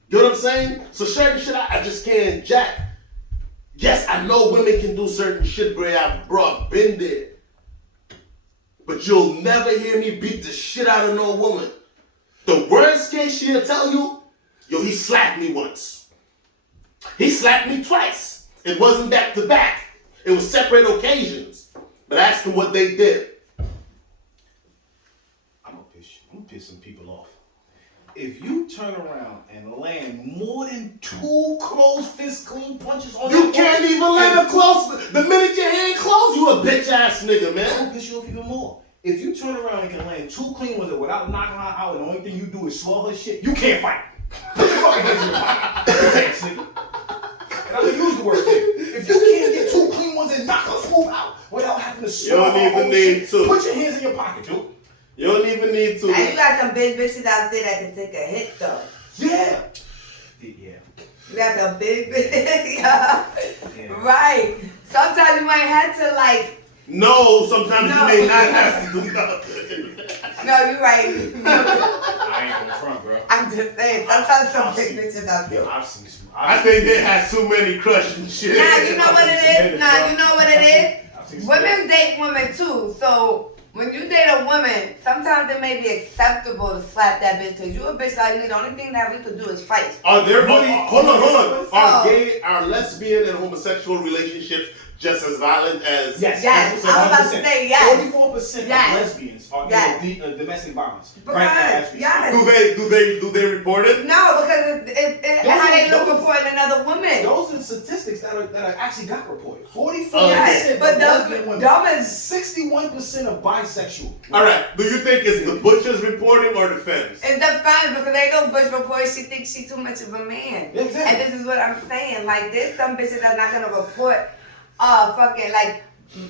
You know what I'm saying? So certain shit I just can't jack. Yes, I know women can do certain shit, bro. I've been there. But you'll never hear me beat the shit out of no woman. The worst case she'll tell you, yo, he slapped me once. He slapped me twice. It wasn't back to back. It was separate occasions. But ask them what they did. I'm gonna piss some people off. If you turn around and land more than 2 closed fist clean punches on You that can't woman, even let her close. The minute your hand closed, you a bitch ass nigga, I'm man. gonna piss you off even more. If you turn around and can land 2 clean ones without knocking her out, and the only thing you do is swallow her shit, you can't fight. Put your fucking hands in your pocket. Bitch ass nigga. And I'm gonna use the word there. If you can't get 2 clean ones and knock her smooth out without having to swallow don't her even whole need shit, to. put your hands in your pocket, dude. You don't even need to. And you got some big bitches out there that can take a hit though. Yeah. Yeah. You got some big bitches. Yeah. Right. Sometimes you might have to like. No, sometimes No. you may not have to do nothing. No, you're right. I ain't gonna front, bro. I'm just saying. Sometimes some big bitches out there. I've seen some. I think they had too many crushing shit. Nah, you know what it is? Nah, you know what it I've seen is? some- Women date women too. So when you date a woman, sometimes it may be acceptable to slap that bitch because you a bitch like me. The only thing that we could do is fight. Are there really? Hold on. Are So- gay, are lesbian and homosexual relationships just as violent as? Yes, Yes, I was about to say yes. 44% Yes. of lesbians are Yes. in domestic violence. Because, Right now, as we yes. Do they report it? No, because it how they look those- for another woman. Those are statistics that that actually got reported. 44% Yes, but of lesbian women. dumb is 61% of bisexual. All right. Do you think it's the butchers reporting or the femmes? it's the fun because they go Bush report. She thinks she's too much of a man. Exactly. And this is what I'm saying. Like, there's some bitches that's not gonna report, fucking like,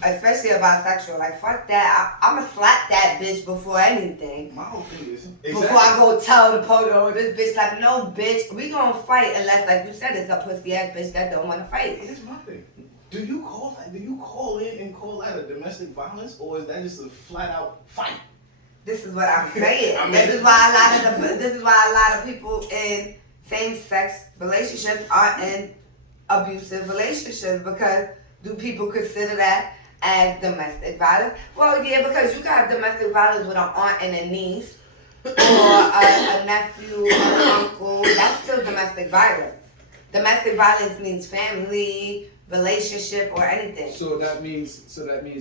especially a bisexual. Like, fuck that. I'ma slap that bitch before anything. My whole thing is Before I go tell the police, oh, this bitch like, no, bitch, we gonna fight unless, like you said, it's a pussy ass bitch that don't wanna fight. Here's my thing. Do you call in and call that a domestic violence, or is that just a flat out fight? This is what I'm saying. I mean- this is why a lot of people in same sex relationships are in abusive relationships, because do people consider that as domestic violence? Well, yeah, because you got domestic violence with an aunt and a niece, or a nephew, an uncle. That's still domestic violence. Domestic violence means family, relationship, or anything. So that means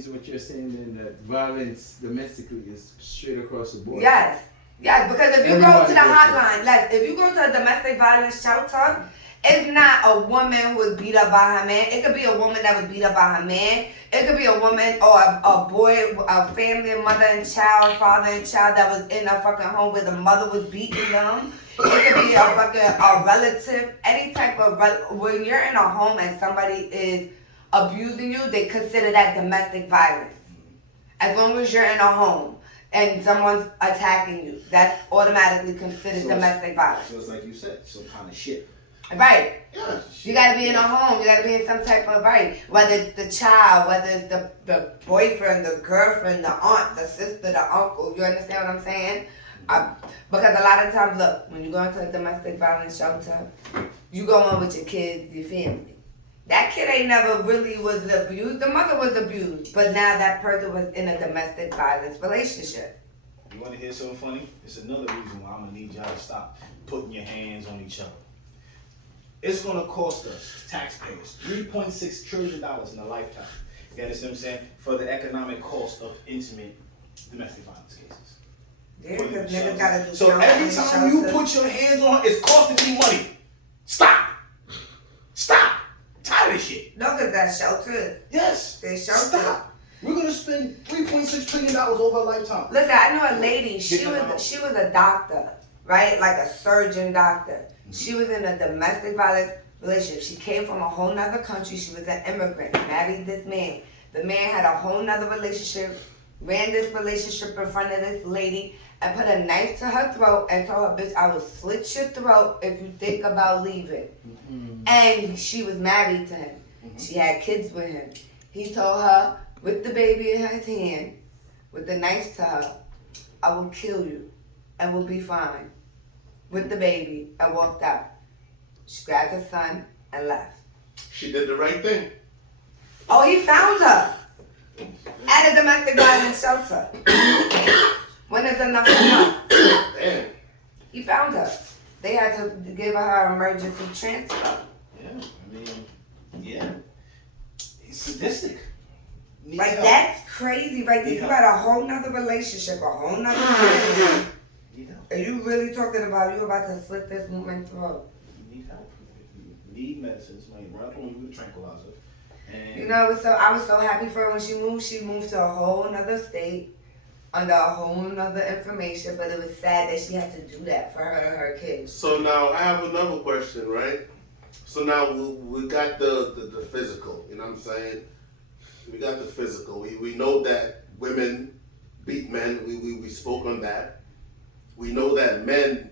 what you're saying then, that violence domestically is straight across the board. Yes, because if you go Everybody to the goes hotline, if you go to a domestic violence shelter, it's not a woman who was beat up by her man. It could be a woman that was beat up by her man. It could be a woman or a boy, a family, mother and child, father and child that was in a fucking home where the mother was beating them. It could be a relative, any type of, when you're in a home and somebody is abusing you, they consider that domestic violence. As long as you're in a home and someone's attacking you, that's automatically considered domestic violence. So it's like you said, some kind of shit. Right. Yeah. You gotta be in a home, you gotta be in some type of, right, whether it's the child, whether it's the boyfriend, the girlfriend, the aunt, the sister, the uncle, you understand what I'm saying? Because a lot of times, look, when you go into a domestic violence shelter, you go in with your kids, your family. That kid ain't never really was abused, the mother was abused, but now that person was in a domestic violence relationship. You want to hear something funny? It's another reason why I'm going to need y'all to stop putting your hands on each other. It's going to cost us, taxpayers, $3.6 trillion in a lifetime. You understand what I'm saying? For the economic cost of intimate domestic violence cases. Yeah, because niggas gotta do So every time you put your hands on, it's costing me money. Stop. Tired of this shit. No, because that's shelter. Yes. They shelter. Stop. We're going to spend $3.6 trillion over a lifetime. Listen, I know a lady, she was a doctor, right? Like a surgeon doctor. She was in a domestic violence relationship. She came from a whole nother country. She was an immigrant, married this man. The man had a whole nother relationship, ran this relationship in front of this lady, and put a knife to her throat and told her, bitch, I will slit your throat if you think about leaving. Mm-hmm. And she was married to him. Mm-hmm. She had kids with him. He told her, with the baby in his hand, with the knife to her, I will kill you and we'll be fine. With the baby, and walked out. She grabbed her son and left. She did the right thing. Oh, he found her at a domestic violence shelter. When is enough enough? Damn. He found her. They had to give her emergency transfer. Yeah, I mean, yeah. He's sadistic. Needs Like, help. that's crazy right there. You got a whole nother relationship, a whole nother family. Need help. Are you really talking about you about to slit this woman's throat? You need help. You need medicine. Somebody run up on you with a tranquilizer. And You know, I was so happy for her when she moved. She moved to a whole nother state under a whole nother information, but it was sad that she had to do that for her and her kids. So now I have another question, right? So now we got the physical, you know what I'm saying? We got the physical. We know that women beat men. We spoke on that. We know that men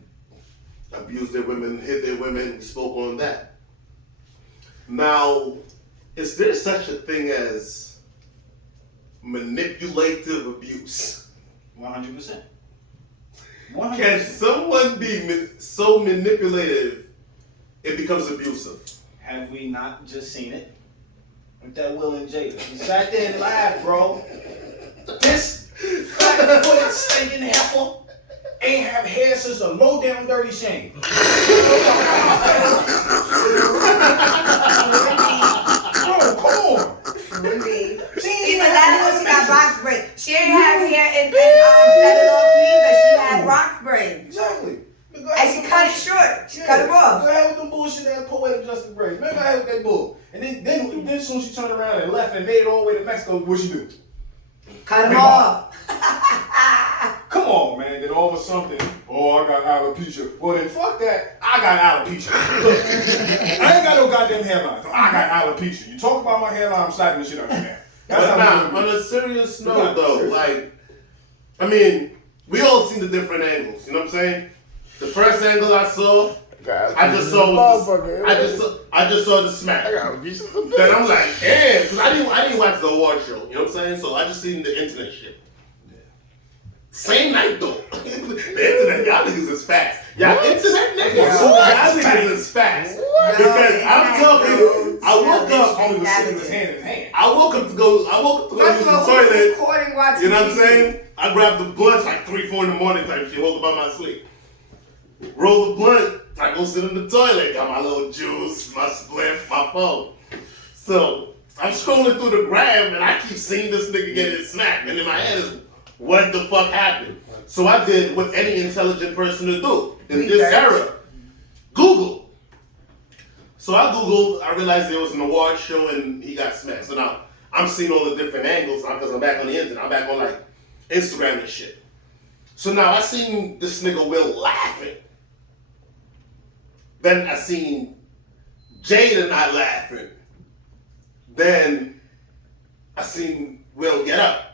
abuse their women, hit their women. We spoke on that. Now, is there such a thing as manipulative abuse? 100%. Can someone be so manipulative it becomes abusive? Have we not just seen it? With that Will and Jada. He sat there and laughed, bro. This flat-footed stinking heifer ain't have hair since a low-down dirty shame. Bro, come on. Really? She ain't Even even that have one, she got hair. box braids. She didn't have hair and set it off neither. She had box braids. Exactly. And she cut it short. She cut it Go off. ahead with them bullshit ass poetic up Justin Grace. Remember I had that bull. And then soon she turned around and left and made it all the way to Mexico. What'd she do? Cut him off. Come on, man. Then all of a sudden, oh, I got alopecia. Well, then fuck that. I got alopecia. Look, I ain't got no goddamn hairline. So I got alopecia. You talk about my hairline, I'm slapping the shit out of your man. But now, on a serious note, though, like, I mean, we all seen the different angles. You know what I'm saying? The first angle I saw, I just saw the smack. Then I'm like, damn, because I didn't watch the award show. You know what I'm saying? So I just seen the internet shit. Same night though. The internet, y'all niggas is fast. Y'all internet niggas, y'all niggas is fast. Because I'm talking, I woke up to go use the toilet. You know what I'm saying? I grabbed the blunt like 3, 4 in the morning type shit, woke up out my sleep. Roll the blunt, I go sit in the toilet, got my little juice, my spliff, my phone. So I'm scrolling through the gram and I keep seeing this nigga get his smack, and in my head is, what the fuck happened? So I did what any intelligent person would do in this era. Google. So I Googled, I realized there was an award show and he got smacked. So now I'm seeing all the different angles because I'm back on the internet. I'm back on like Instagram and shit. So now I seen this nigga Will laughing. Then I seen Jada not laughing. Then I seen Will get up.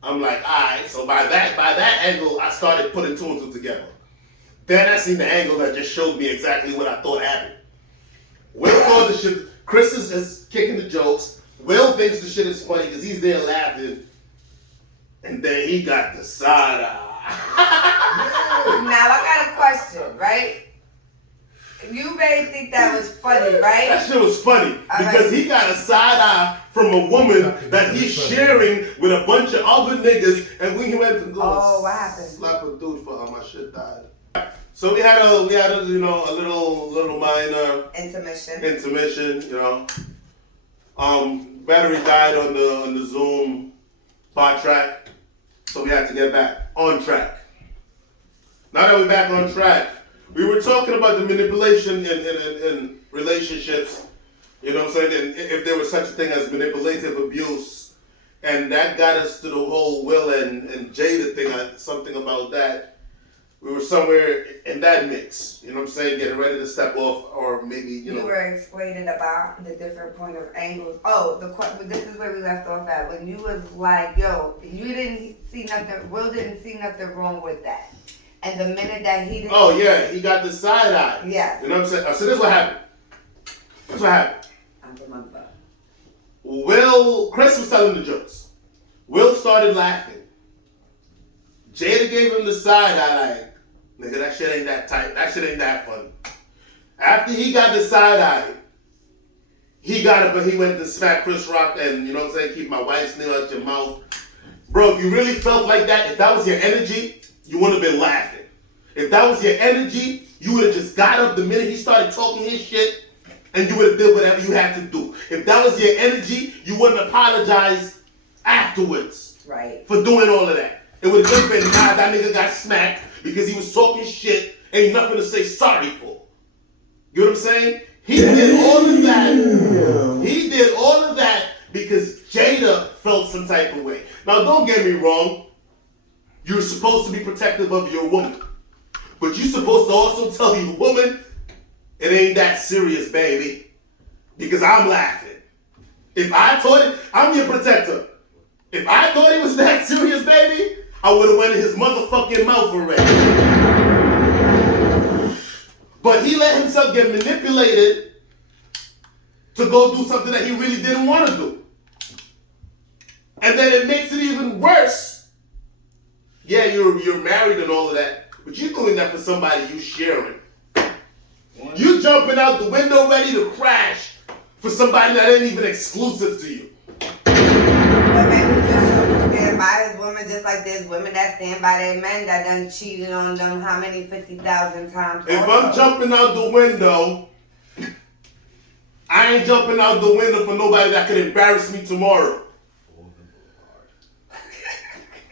I'm like, alright, so by that angle, I started putting 2 and 2 together. Then I seen the angle that just showed me exactly what I thought happened. Will thought the shit, Chris is kicking the jokes. Will thinks the shit is funny because he's there laughing. And then he got the side eye. Now I got a question, right? You may think that was funny, right? That shit was funny because he got a side eye from a woman that he's sharing with a bunch of other niggas, and when he went to go what happened? slap a dude for my shit died. So we had a little minor intermission, you know. Battery died on the Zoom pod track, so we had to get back on track. Now that we're back on track, we were talking about the manipulation in relationships, you know what I'm saying, and if there was such a thing as manipulative abuse, and that got us to the whole Will and Jada thing, something about that. We were somewhere in that mix, you know what I'm saying, getting ready to step off, or maybe, you know. You were explaining about the different point of angles. Oh, this is where we left off at. When you was like, yo, you didn't see nothing, Will didn't see nothing wrong with that. And the minute that he didn't. Oh, yeah, he got the side eye. Yeah. You know what I'm saying? So this is what happened. That's what happened. I remember. Chris was telling the jokes. Will started laughing. Jada gave him the side eye like, nigga, that shit ain't that tight. That shit ain't that funny. After he got the side eye, he got it, but he went to smack Chris Rock and, you know what I'm saying, keep my wife's name out your mouth. Bro, if you really felt like that, if that was your energy, you would have been laughing. If that was your energy, you would have just got up the minute he started talking his shit and you would have did whatever you had to do. If that was your energy, you wouldn't apologize afterwards. Right. For doing all of that. It would have just been, nah, that nigga got smacked because he was talking shit, ain't nothing to say sorry for. You know what I'm saying? He did all of that. He did all of that because Jada felt some type of way. Now, don't get me wrong. You're supposed to be protective of your woman. But you're supposed to also tell your woman, it ain't that serious, baby. Because I'm laughing. If I thought it, I'm your protector. If I thought it was that serious, baby, I would have went in his motherfucking mouth already. But he let himself get manipulated to go do something that he really didn't want to do. And then it makes it even worse. Yeah, you're married and all of that, but you're doing that for somebody you sharing. You jumping out the window ready to crash for somebody that ain't even exclusive to you. Women who just stand by his women, just like there's women that stand by their men that done cheated on them how many 50,000 times. If I'm jumping out the window, I ain't jumping out the window for nobody that could embarrass me tomorrow.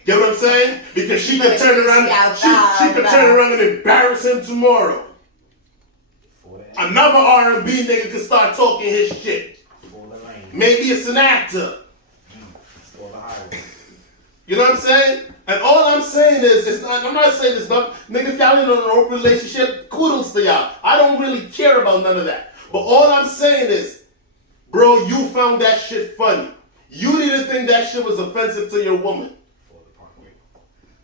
Get what I'm saying? Because she could turn around, she could turn around and embarrass him tomorrow. another R&B nigga could start talking his shit. For the lane. Maybe it's an actor. For the highway. You know what I'm saying? And all I'm saying is, I'm not saying it's not, nigga, if y'all in an open relationship, kudos to y'all. I don't really care about none of that. But all I'm saying is, bro, you found that shit funny. You didn't think that shit was offensive to your woman.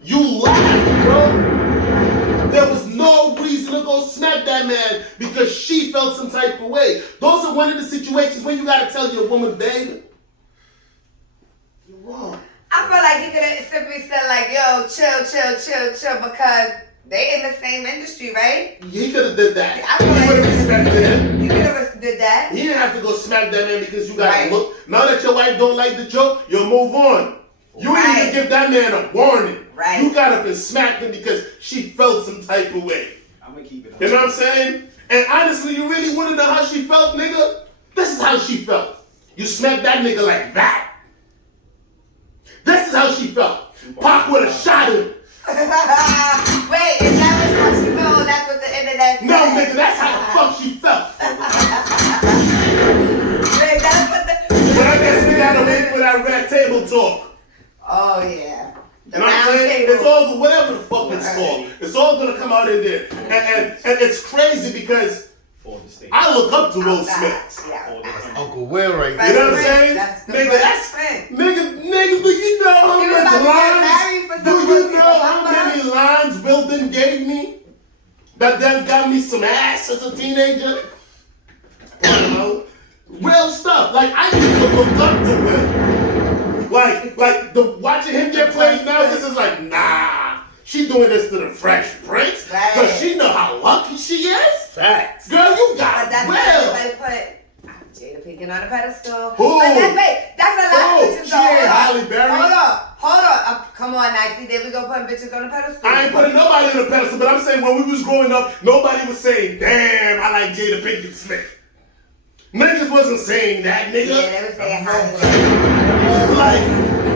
You laughed, bro. There was no reason to go smack that man because she felt some type of way. Those are one of the situations where you gotta tell your woman, baby, you're wrong. I feel like he could have simply said like, yo, chill, because they in the same industry, right? He could have did that. I feel He like would have respected him. He could have did that. He didn't have to go smack that man because you got to Right. look. Now that your wife don't like the joke, you'll move on. You didn't even give that man a warning. Right. You got up and smacked him because she felt some type of way. I'm gonna keep it. You know what I'm saying? And honestly, you really want to know how she felt, nigga? This is how she felt. You smacked that nigga like that. This is how she felt. Pac would have shot him. Wait, is that what how she felt? Or that's what the internet said? No, nigga, that's how the fuck she felt. Wait, that's what the... But I guess we gotta wait for that red table talk. Oh, yeah. The You know what I'm round saying? table. It's all, whatever the fuck it's called. It's all gonna come out in there. And it's crazy because For the state. I look up to Will Outside. Smith. Yeah. Uncle Will right You there. know what I'm saying? That's the Nigga, best that's friend. nigga, do you know how You much about to get married for lines? some Do pussy, you know how remember? many lines Will then gave me? That then got me some ass as a teenager? You know? Real stuff. Like I used to look up to Will. Like the watching him get played now, this is like, nah. She doing this to the Fresh Prince. Right. Cause she know how lucky she is. Facts. Girl, you But got that's Will. why everybody put Jada Pinkett on a pedestal. Who? But that's a lot Who? of bitches. She though. ain't Halle Berry. Hold on. Come on, Nicey. There we go putting bitches on a pedestal. I ain't putting nobody on a pedestal, but I'm saying when we was growing up, nobody was saying, damn, I like Jada Pinkett Smith. Niggas wasn't saying that, nigga. Yeah, they was saying Halle Berry. Like,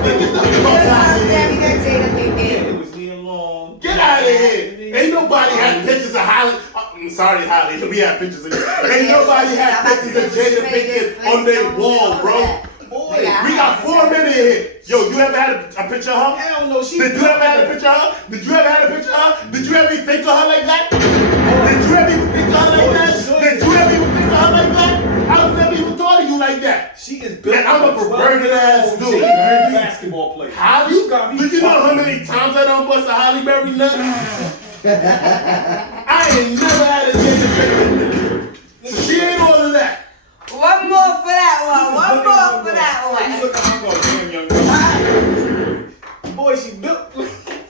get the They fuck was out all of saying here. that Jada Yeah, Pinkett. it was Neil Long. Get out of here. Ain't nobody had pictures of Halle. I'm sorry, Halle. We had pictures of you. Ain't nobody had pictures of Jada Pinkett on their wall, bro. Boy, We got 4 minutes here. Yo, you ever had a picture of her? hell no, she. Did you ever have a picture of her? Did you ever have a picture of her? Did you ever even think of her like that? Did you ever even think of her like that? Did you ever even think of her like that? I never even thought of you like that. She is built. Man, I'm a perverted ass dude. She a basketball player. Holly? You got me. Do you know how fucked many times I done bust a Halle Berry nut? I ain't never had a Jada Pinkett. So she ain't all of that. One more for that one. One more for that You one. look at my damn young girl. Boy, she built.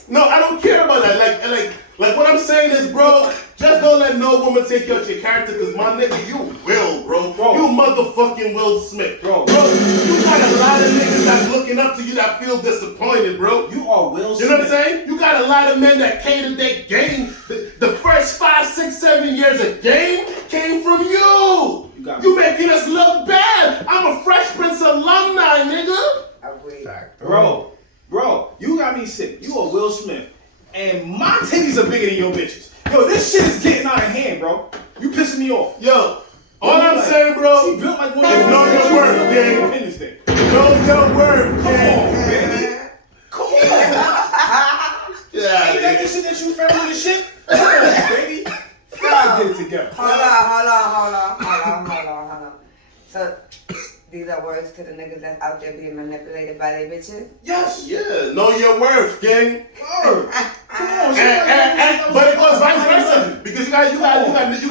No, I don't care about that. Like what I'm saying is, bro, just don't let no woman take out your character, cause my nigga, you will, bro. You motherfucking Will Smith. Bro. You got a lot of niggas that's looking up to you that feel disappointed, bro. You are Will Smith. You know what I'm saying? You got a lot of men that cater their game. The first 5, 6, 7 years of game came from you. You making us look bad. I'm a Fresh Prince alumni, nigga. Bro, you got me sick. You are Will Smith. And my titties are bigger than your bitches. Yo, this shit is getting out of hand, bro. You pissing me off. Yo, all I'm saying, bro, She built like one is know your worth, gang. Independence Day. Know your worth, Come gang. on, baby. Come on. Yeah, Ain't that the shit that you found with the shit? Come on, baby. God get it together. Hold on. So, these are words to the niggas that's out there being manipulated by their bitches? Yes. Yeah, know your worth, gang. Come on, But it goes vice versa because you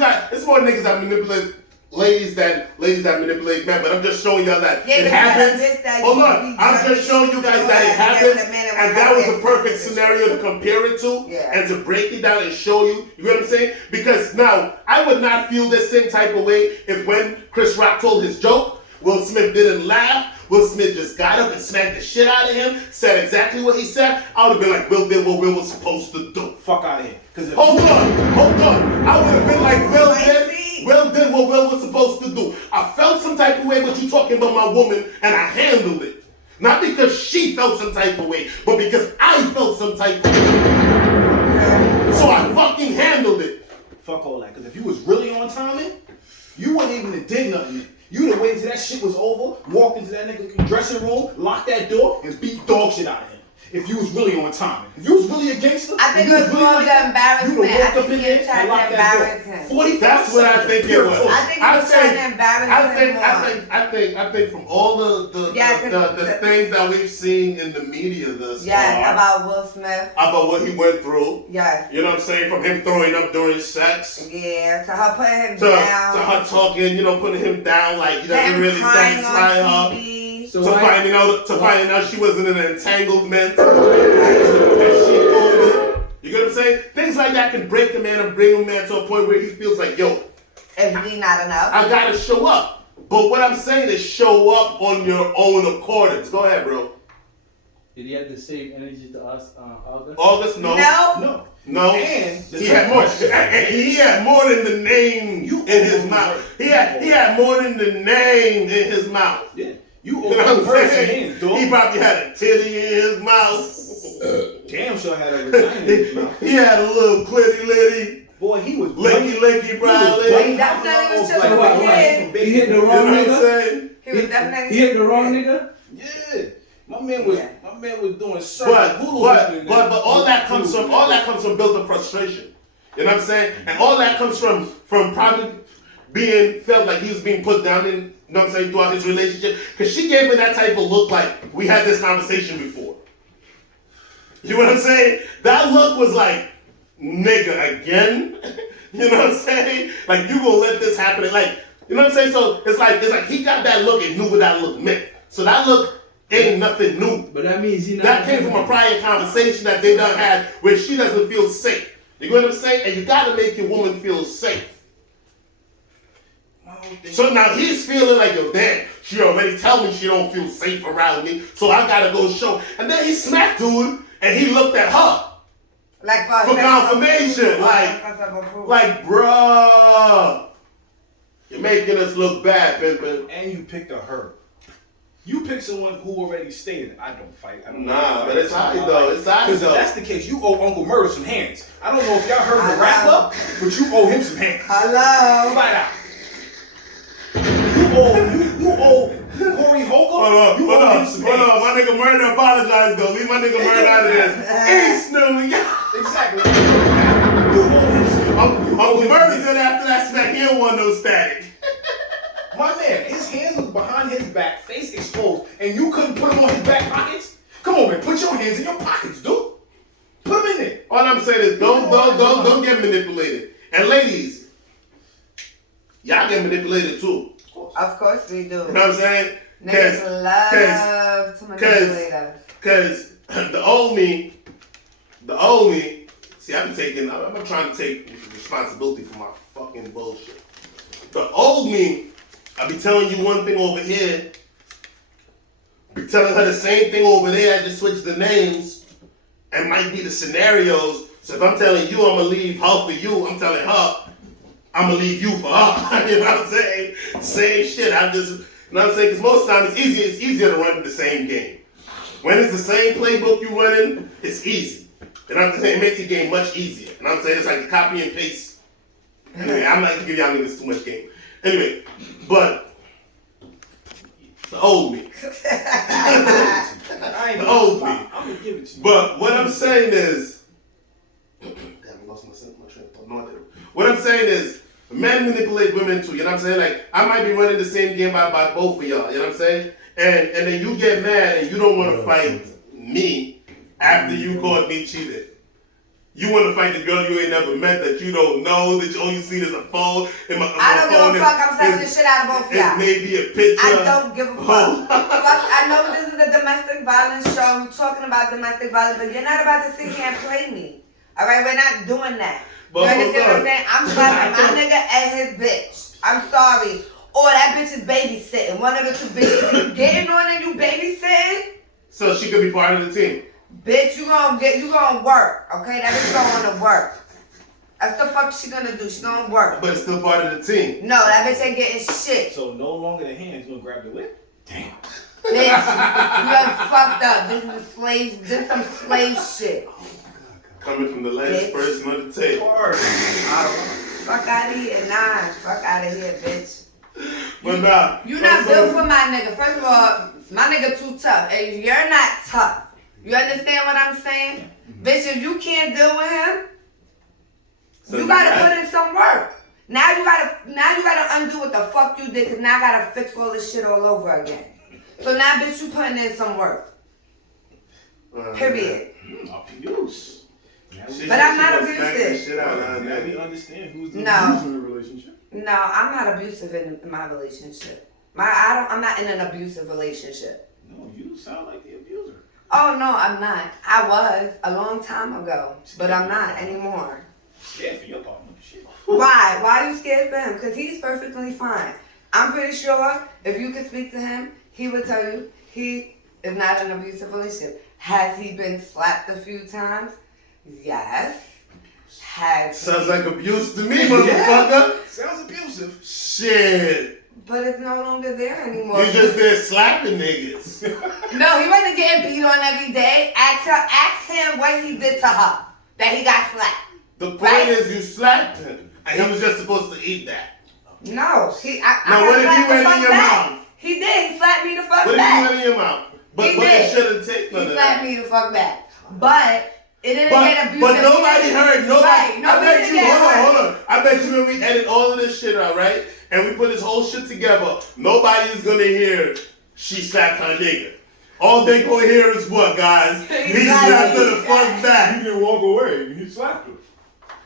got. It's more niggas that manipulate ladies than manipulate men. But I'm just showing y'all that Yeah, it but happens. you gotta that Hold you on, be I'm judged. just showing you guys that it Yeah, happens, with a man and and one that was woman. the perfect scenario to compare it to, Yeah. and to break it down and show you. You know what I'm saying? Because now I would not feel the same type of way if when Chris Rock told his joke, Will Smith didn't laugh. Will Smith just got up and smacked the shit out of him, said exactly what he said. I would have been like, Will did what Will was supposed to do. Fuck out of here. Hold on. I would have been like, Will did what Will was supposed to do. I felt some type of way, but you talking about my woman, and I handled it. Not because she felt some type of way, but because I felt some type of way. So I fucking handled it. Fuck all that. Because if you was really on timing, You wouldn't even have did nothing. You'd have waited till that shit was over, walked into that nigga's dressing room, locked that door, and beat dog shit out of him. If you was really on time. If you was really a gangster, I think it was more the embarrassment. I think he was trying to embarrass him. That's what I think it was. I think he was trying to embarrass him more. I think from all the things that we've seen in the media thus far, about Will Smith, about what he went through. Yes. You know what I'm saying? From him throwing up during sex. Yeah, to her putting him to down. To her talking, putting him down like he doesn't really satisfy her. So finding out she was in an entanglement. And she told him. You get what I'm saying? Things like that can break a man and bring a man to a point where he feels like, yo, if we not enough, I gotta show up. But what I'm saying is show up on your own accordance. Go ahead, bro. Did he have the same energy to us, August? August, no. No. And he had more than the name in his mouth. He had more than the name in his mouth. Yeah. You know what I'm saying? He probably had a titty in his mouth. Damn sure had a vagina in his mouth. He had a little clitty litty. Boy, he was licky probably. He definitely was chilling with kids. He hit the wrong nigga. He was definitely. He hit the wrong nigga. Yeah. My man was doing something. But all that comes from built-up frustration. You know what I'm saying? And all that comes from probably felt like he was being put down in, you know what I'm saying, throughout his relationship. Because she gave him that type of look like, we had this conversation before. You know what I'm saying? That look was like, nigga, again? You know what I'm saying? Like, you gonna let this happen? Like, you know what I'm saying? So it's like he got that look and knew what that look meant. So that look ain't nothing new. But that means that came from a prior conversation that they done had where she doesn't feel safe. You know what I'm saying? And you gotta make your woman feel safe. So now he's feeling like, yo, damn, she already tell me she don't feel safe around me, so I gotta go show. And then he smacked dude and he looked at her. Like for confirmation. Like, bruh, you're making us look bad, Pimpin'. And you picked a her. You picked someone who already stated, I don't fight. But it's hot though. It's hot though. Because if that's the case, you owe Uncle Murder some hands. I don't know if y'all heard the wrap up, but you owe him some hands. Hello. Flat out. You owe Corey Holcomb. Hold on. My nigga Murder apologized though. Leave my nigga Murder out of this. Ain't snowing. Exactly. You owe him some. Uncle Murder said after that smack, he don't want no static. My man, his hands was behind his back, face exposed, and you couldn't put them on his back pockets? Come on, man, put your hands in your pockets, dude. Put them in there. All I'm saying is don't get manipulated. And ladies, y'all get manipulated too. Of course we do. You know what I'm saying? Niggas love to manipulate us. Because the old me, see, I'm trying to take responsibility for my fucking bullshit. The old me, I be telling you one thing over here, be telling her the same thing over there, I just switch the names, and might be the scenarios. So if I'm telling you I'm gonna leave her for you, I'm telling her I'm gonna leave you for her. You know what I'm saying? Same shit. You know what I'm saying? Because most of the time it's easier to run the same game. When it's the same playbook you running, it's easy. You know what I'm saying? It makes the game much easier. You know what I'm saying? It's like the copy and paste. Anyway, I'm not gonna give y'all niggas too much game. Anyway, but the old me. The old me. I'm gonna give it to you. But what I'm saying is, damn, I lost my train of thought. No, I didn't. What I'm saying is, men manipulate women too. You know what I'm saying? Like, I might be running the same game by both of y'all. You know what I'm saying? And then you get mad and you don't want to fight me after you caught me cheated. You want to fight the girl you ain't never met that you don't know, that all you see is a phone. I don't give a fuck. I'm slapping the shit out of both of y'all. It may be a picture. I don't give a fuck. I know this is a domestic violence show. We're talking about domestic violence, but you're not about to sit here and play me. All right, we're not doing that. You understand what I'm saying? I'm slapping my nigga and his bitch. I'm sorry. Or that bitch is babysitting. One of the two bitches. You getting on and you babysitting? So she could be part of the team. Bitch, you gonna work, okay? That bitch going to work. That's the fuck she gonna do. She gonna work. But it's still part of the team. No, that bitch ain't getting shit. So no longer the hands, you gonna grab the whip? Damn. Bitch, you done fucked up. This is some slave shit. Coming from the last person on the table. I don't know. Fuck out of here. Nah, fuck out of here, bitch. But nah. You not built for my nigga. First of all, my nigga too tough. And you're not tough. You understand what I'm saying? Bitch, if you can't deal with him, So you gotta put in some work. Now you gotta undo what the fuck you did, cause now I gotta fix all this shit all over again. So now, bitch, you putting in some work. Period. Abuse. But I'm not abusive. Now we understand who's the No. abuser in the relationship. No, I'm not abusive in my relationship. I'm not in an abusive relationship. No, you sound like the abuser. Oh no, I'm not. I was a long time ago, but I'm not anymore. Scared for your partner. Shit. Why? Why are you scared for him? Because he's perfectly fine. I'm pretty sure if you could speak to him, he would tell you he is not in an abusive relationship. Has he been slapped a few times? Yes. Sounds like abuse to me, motherfucker. Sounds abusive. Shit. But it's no longer there anymore. You just there slapping niggas. No, he wasn't getting beat on every day. Ask him what he did to her that he got slapped. The point Right? is you slapped him. And he was just supposed to eat that. No, Now what if he went in your mouth? He did. He slapped me the fuck What if back. he went in your mouth? But He it did. shouldn't take none He of slapped that. me the fuck back. But it didn't get abusive. But nobody heard. Nobody. Right. I bet didn't you. get hurt. Hold on. I bet you when we edit all of this shit out, right? And we put this whole shit together, nobody is gonna hear she slapped her nigga. All they gonna hear is what, guys? He slapped her the fuck He back. didn't walk away. He slapped her.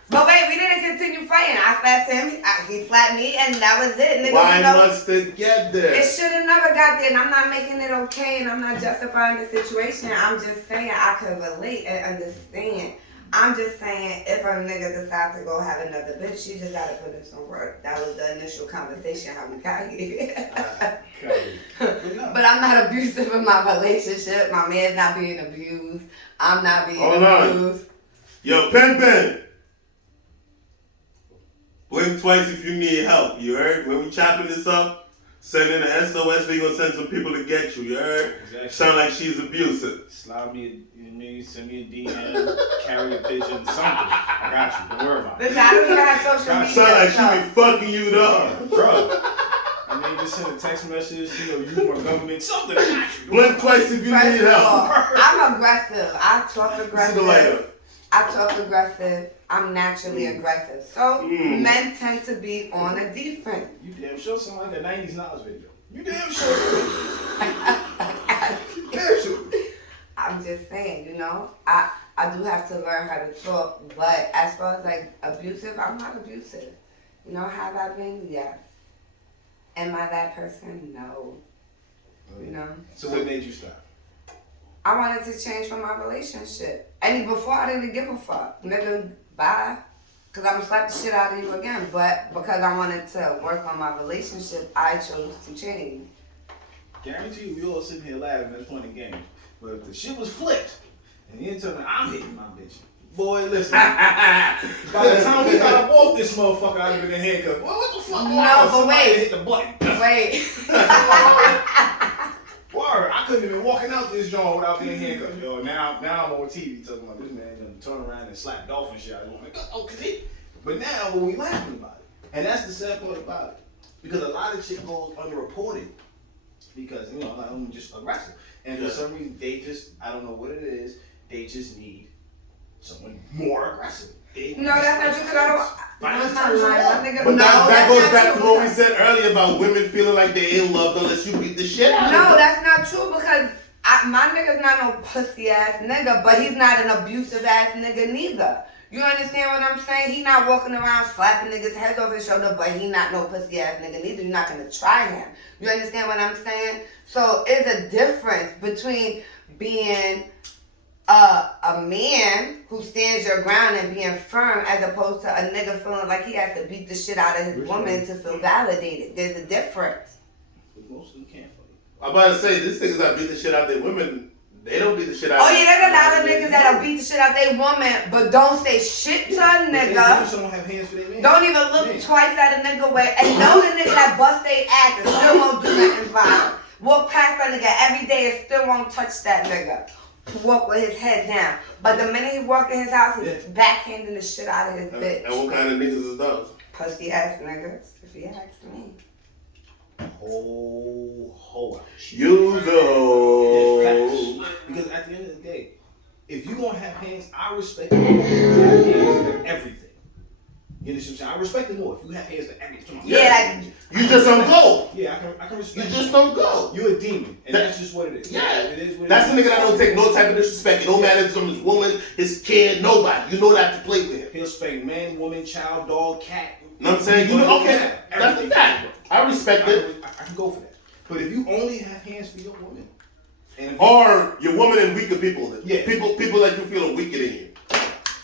But wait, we didn't continue fighting. I slapped him. He slapped me, and that was it. Nigga, Why you know, must it get there? it should have never got there, and I'm not making it okay, and I'm not justifying the situation. I'm just saying I could relate and understand. I'm just saying if a nigga decides to go have another bitch, she just gotta put in some work. That was the initial conversation how we got here. But I'm not abusive in my relationship. My man's not being abused. I'm not being Hold on. abused. Yo, Pimpin'. Blink twice if you need help. You heard? When we chopping this up, send in an SOS. We gonna send some people to get you. You heard? Exactly. Sound like she's abusive. Slide me, send me a DM, carry a pigeon, something. I got you. Don't worry about it. Listen, I don't even have social media. Sound like so- she be fucking you up. Bro. I mean, just send a text message, use my government, something. I got you. Blink twice if you First need of all, help. I'm aggressive. I talk See the aggressive. light. I talk aggressive. I'm naturally aggressive. So men tend to be on a defense. You damn sure sound like a 90s Nas video. You damn sure do. You damn sure do. I'm just saying, you know, I do have to learn how to talk. But as far as like abusive, I'm not abusive. You know, have I been? Yes. Am I that person? No. You know? So what made you stop? I wanted to change from my relationship. And before I didn't give a fuck. Nigga, bye. Cause I'm gonna slap the shit out of you again. But because I wanted to work on my relationship, I chose to change. Guarantee you, we all sitting here laughing at fun and games. But if the shit was flipped, and you tell me I'm hitting my bitch, boy, listen. By the time we got up off this motherfucker, I'd have been in handcuffs. Boy, what the fuck? No, but wait. Hit the button. Wait. Word, I couldn't even walking out this joint without being handcuffed. Yo, now I'm on TV talking about this man gonna turn around and slap dolphin shit out of him. Like, oh, cause he. But now when we laughing about it, and that's the sad part about it, because a lot of shit goes underreported because a lot of them just aggressive, and for some reason they just I don't know what it is. They just need someone more aggressive. No, that's not true. Cause I don't. Violence That's turns not you right. on. My nigga, But no, that that's goes not back true to what we because- said earlier about women feeling like they ain't loved unless you beat the shit out of No, them. that's not true because my nigga's not no pussy ass nigga, but he's not an abusive ass nigga neither. You understand what I'm saying? He not walking around slapping niggas heads over his shoulder, but he not no pussy ass nigga neither. You're not gonna try him. You understand what I'm saying? So it's a difference between being a man who stands your ground and being firm as opposed to a nigga feeling like he has to beat the shit out of his woman to feel validated. There's a difference. But most of them can't fight. I'm about to say, these niggas that beat the shit out their women, they don't beat the shit out Oh yeah, there's a lot of niggas that'll beat the shit out their woman, but don't say shit to a They nigga. also don't have hands for their man. Don't even look twice at a nigga way. And know the nigga that bust their ass and still won't do nothing violent. Walk past that nigga every day and still won't touch that nigga. Walk with his head down. But the minute he walk in his house, he's backhanding the shit out of his bitch. And what kind of niggas is those? Pussy ass niggas, if you ask me. Whole. Use a hoe. Facts. Because at the end of the day, if you don't have hands, I respect you more if you have hands for everything. You understand what I'm saying? I respect it more if you have hands for everything. Yeah, You just don't go. Yeah, I can You respect just don't go. You're a demon, and that's just what it is. Yeah. It is what That's it the is. nigga that don't take no type of disrespect. It don't matter if it's from his woman, his kid, nobody. You know that to play with him. He'll spank man, woman, child, dog, cat. You know what I'm saying? You know, okay, that's the fact. I respect it. I can go for that. But if you only have hands for your woman, and Or your woman and weaker people. Yeah. People that you feel are weaker than you.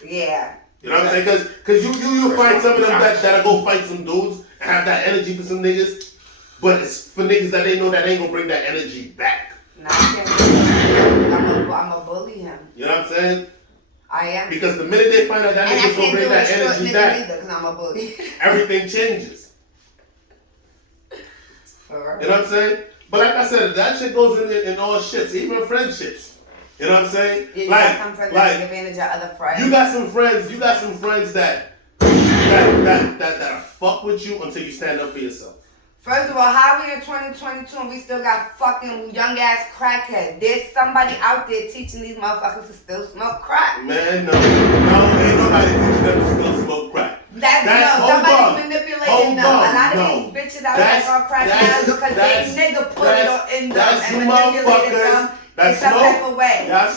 yeah. You know what I'm saying? Because you find some of them that'll go fight some dudes and have that energy for some niggas. But it's for niggas that they know that ain't gonna bring that energy back. No, I can't do that. I'm a bully him. You know what I'm saying? I am. Because the minute they find out that And I nigga's gonna can't bring do that it short energy nigga back, either, because I'm a bully. everything changes. For You know what I'm saying? But like I said, that shit goes in all shits, even friendships. You know what I'm saying? Yeah, you got some friends that take advantage of other friends. You got some friends that fuck with you until you stand up for yourself. First of all, how we in 2022 and we still got fucking young ass crackheads? There's somebody out there teaching these motherfuckers to still smoke crack. Man, no, ain't nobody teaching them to still smoke crack. Somebody's manipulating them. A lot of these bitches out there on crack now because they nigga put it in them and manipulated them in some type of way. Y'all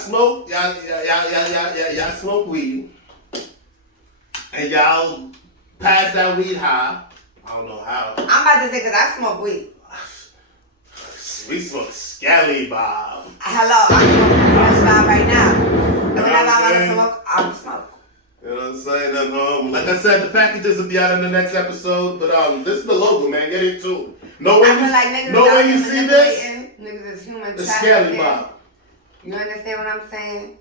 smoke weed, and y'all pass that weed high. I don't know how. I'm about to say because I smoke weed. We smoke Scally Bob. Hello, I'm smoking fresh vibe right now. And whenever I want to smoke, I'm smoke. You know what I'm saying? And, like I said, the packages will be out in the next episode. But this is the logo, man. Get into it. No way I feel like niggas no is out way you here see this. manipulating. Niggas is human It's Scally trafficking. Bob. You understand what I'm saying?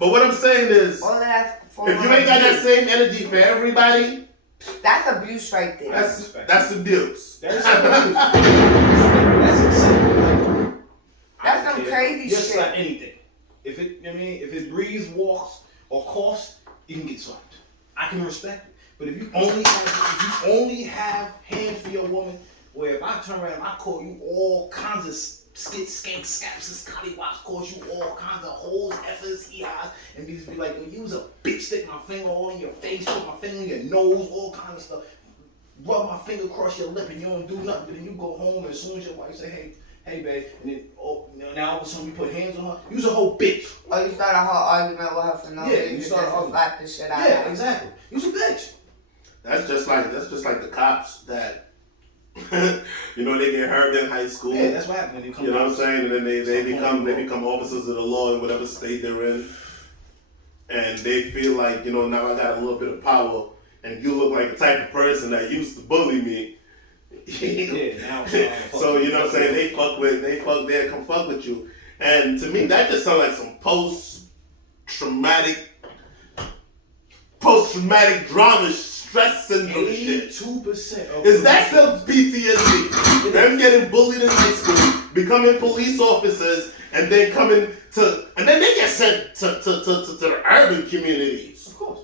But what I'm saying is, All of that. if you ain't got that same energy for everybody, that's abuse right there. that's abuse. That's insane. That's some crazy Just shit. like anything. If it breathes, walks, or coughs, you can get slapped. I can respect it. But if you only have hands for your woman, where if I turn around and I call you all kinds of skits, skanks, scaps, and scottywops, calls you all kinds of holes, effers, hee-haws, and be like, well, you was a bitch, stick my finger all in your face, put my finger in your nose, all kinds of stuff. Rub my finger across your lip and you don't do nothing, but then you go home and as soon as your wife say, hey babe, and then now all of a sudden you put hands on her, you's a whole bitch. Oh, you start a whole argument with her for no reason. You start arguing. Slap the shit out of Yeah, her. exactly. You's a bitch. That's just like the cops that they get hurt in high school. Yeah, that's what happened when they come. You know what I'm saying? And then they become officers of the law in whatever state they're in. And they feel like, now I got a little bit of power and you look like the type of person that used to bully me. Yeah, now so you know what I'm saying? They come fuck with you. And to me that just sounds like some post-traumatic drama stress syndrome shit. 82%. Is that still PTSD? Them getting bullied in high school, becoming police officers, and then they get sent to the urban communities. Of course.